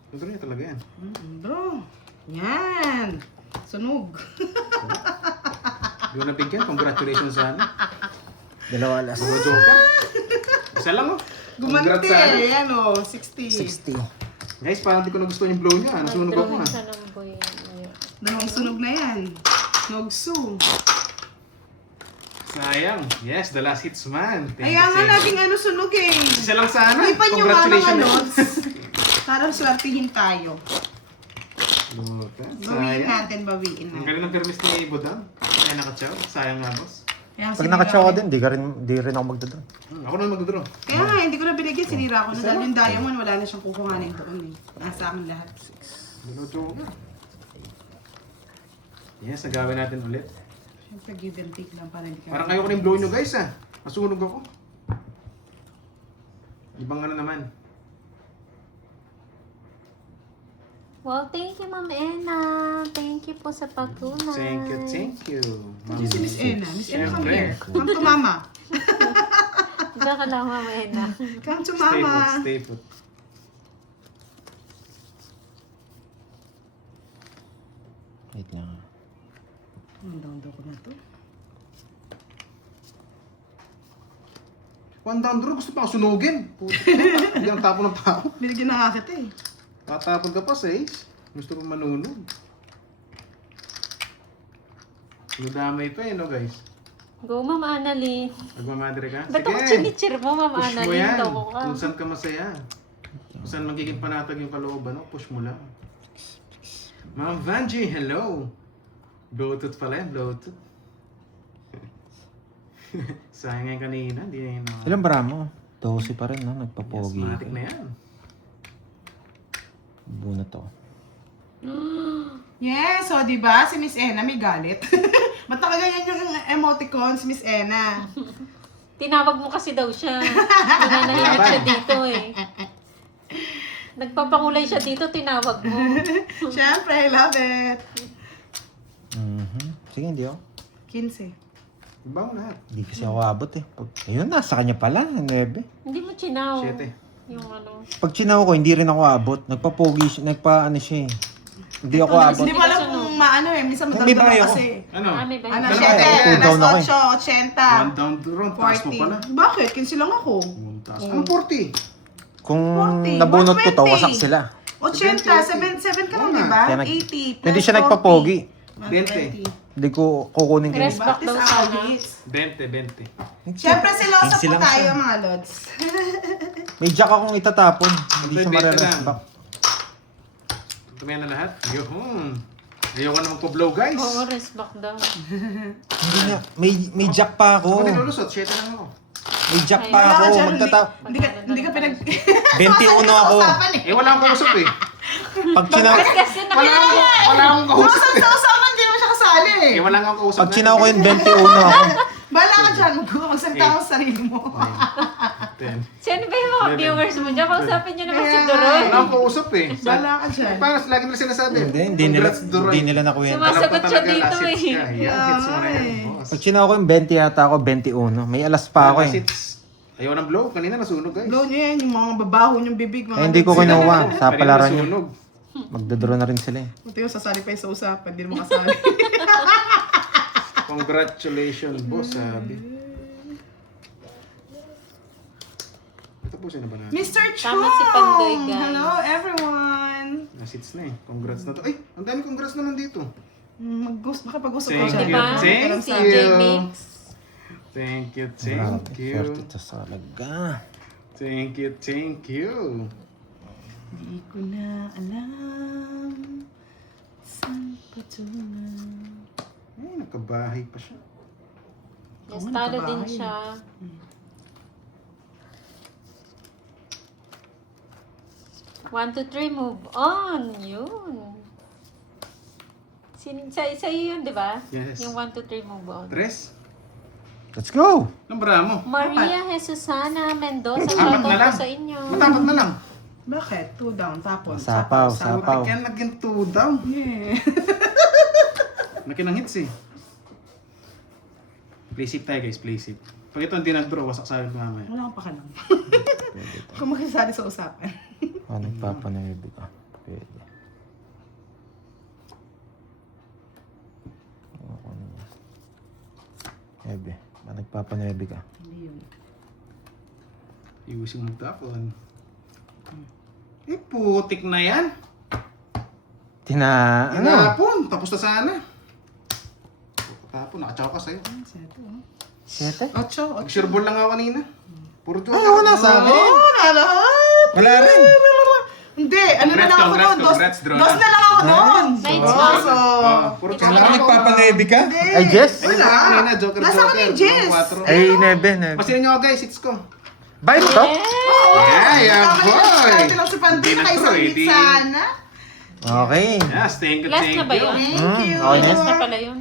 Nag-blow niya talaga yan. Draw. Yan. Sunog. Doon nabigyan. Congratulations sana. Dalawa alas. Mga joker. Isa lang oh. Gumante. Congrats sana. Yan o, 60. 60. Guys, parang di ko nagustuhan yung blow niya. Nasunog ako Nag-drawing ah. siya ng boy niya. Dalawang sunog na yan. Nogsu. Sayang. Yes, the last hits man. Kaya nga laging ano sunog eh. Isa lang sana. Ipan yung mga Congratulations. notes. Para swertihin tayo. Luta. Bawiin Sayang. natin, bawiin Ang natin. galing ng permis ni Budang. Kaya nakachaw. Sayang nga boss. Kaya Pag sinira nakachaw ko ka din, di rin ako magdodraw. Ako na magdodraw. Kaya nga, hindi ko na binigyan. Sinira ko na. Dahil yung diamond, wala na siyang kukuhanin doon eh. Nasa akin lahat. Dalawa joker. Yes, nagawin natin ulit. Pag-give and take lang para hindi ka... Parang kayo ko na yung blow nyo guys ah. Masunog ako. Ibang ano naman. Well, thank you, Ma'am Ena. Thank you po sa pagtunay. Thank you, thank you. Diyan si Miss Ena. Miss Ena, come Siyempre. here. Come to mama. Diyan ka lang, Ma'am Ena. Come to Stay put, mama. stay put. Wait lang. Ang daw ko na to. One down draw, gusto pa ako sunugin. Puti. Hindi ang tapo ng tao. Binigyan na nga kita eh. Tatapon ka pa, Says. Gusto ko manunog. Nadamay pa no guys. Go, Ma'am Annalyn. Nagmamadre ka? Ba't ako chinichir mo, Ma'am Push mo Annalyn? yan. Loko ka. Kung saan ka masaya. Kung saan magiging panatag yung kalooban, no? Push mo lang. Ma'am Vanji, hello! Bluetooth pala yan, Bluetooth. Sayang yan kanina, hindi na yun. Ilang bara mo? 12 pa rin, no? Nagpapogi. Asthmatic na yan. Buo na to. Yes, so di ba si Miss Ena may galit. Ba't nakaganyan yung emoticon si Miss Ena? Tinawag mo kasi daw siya. Nananahimik siya dito eh. Nagpapakulay siya dito, tinawag mo. Siyempre, I love it. Sige, hindi ako. 15. Iba mo lahat. Hindi kasi ako abot eh. Ayun, nasa kanya pala, 9. Hindi mo chinaw. 7. Yung ano. Pag chinaw ko, hindi rin ako abot. Nagpapogi siya, ano siya eh. Hindi ako abot. Hindi mo alam kung maano eh. Minsan May madaldal bayo. kasi. Ano? May ba? Ano, Dalawa. 7, Cool down ako last 8, 80, One down draw, taas mo pala. 40. Bakit? 15 lang ako. Taas. Anong 40? Kung 40, nabunot ko to, 120. wasak sila. 80, 7 ka lang, di ba? Kaya 80 plus Hindi siya 40. nagpapogi. 20. Hindi ko kukunin kayo. Rest back daw sana. 20. Siyempre, silosa po lang tayo, siya. mga lods. May jack akong itatapon. Hindi siya Benta marerest lang. back. Tumayan na lahat. Yun. Ayoko na magpa-blow guys. Oo, rest back daw. Hindi na. May jack pa Ako ako. nilulusot, 7 lang ako. May jack Ay, pa Wala ako. ka dyan, hindi ka pinag... 21 ako. Usapan eh. Wala akong kausap eh. Pag chinaw, Kasi Wala akong kausap Usapan sa usapan, hindi mo siya kasali eh. Wala akong kausap pag chinaw ko yung 21 ako. Bahala ka dyan, magsalita ka sa sarili mo. 10. sino ba yung mga viewers mo dyan? Kausapin nyo naman si Kaya Duroy. nga Wala akong kausap eh. Bahala ka dyan. Parang lagi nila sinasabi. Hindi Congrats, Duroy. nila nakuwenta. Sumasagot siya Alam ko dito talaga, last hits eh. ka. Yan, hits mo na yan, boss. Pag chinaw ko yung 20 yata ako, 21. May alas pa ako Last eh. hits. Ayaw ng blow. Kanina nasunog guys. Blow nyo yan, yung mga babaho yung bibig. Mga Eh, hindi ko kinuha. Sa Kanina palaran niya. nasunog. Magdodraw na rin sila eh. Buti yung sasali pa yung sa usapan, hindi mo kasali. Congratulations, boss. Sabi. Tapusin na ba natin? Mr. Chong! Tama si Pandoy, guys. Hello, everyone! Last hits na eh. Congrats na to. Ay, ang dami congrats na nandito. Makapag-usap Thank ko you. Diba? Thank Si you. J Mix. Thank you, Grabe, thank you. swerte ito sa alaga. Thank you, thank you. Di ko na alam saan patungan. Ay, nakabahay pa siya. Yes, talo din siya. One, two, three, move on. Yun. Sa'yo yun, di ba? Yes. Yung 1, 2, 3, move on. Tres? Let's go! Nambara mo. Maria Jesusana Mendoza, Apat shoutout na lang. po sa inyo. Matapat na lang. Bakit? 2 down, tapos. Sapaw, sapaw. sapaw. Kaya naging 2 down. Yeah. Laki ng hits eh. Play safe tayo guys, play safe. Pag ito hindi nag-draw, wasak sa akin mamaya. Wala akong pakalam. Kung makisali sa usapan. Nagpapanayabig ka. Pwede. Ako naman. Ebe, nagpapanayabig ka. Hindi yun. Using magtapon. Eh, putik na yan. Ano? Tinapon, tapos na sana. Tapon, nakatsaw ka sa'yo. Sete? 8. Nag-sureball lang ako kanina. Puro joke. Ay, wala sa akin. Oh, lahat! Wala rin. Hindi, ano na lang ako Congrats, doon? congrats, drone. Dos na lang ako doon! Nice Oh, one. so... Puro Ikaw joke. lang ako. Nagpapanayabig ka? Hindi. Ay, Jess? Wala. Kanina, joker, Nasa joker. kami, Jess. Ay, nebe. Pasinin nyo ako guys, hits ko. Bye to? Yeah, yeah, boy. Sabi lang si Pandoy, Hindi na nakaisang true, hit hindi. sana. Okay. Yes, thank you, Last thank na ba you. yun? Thank you. okay. Last na pala yun.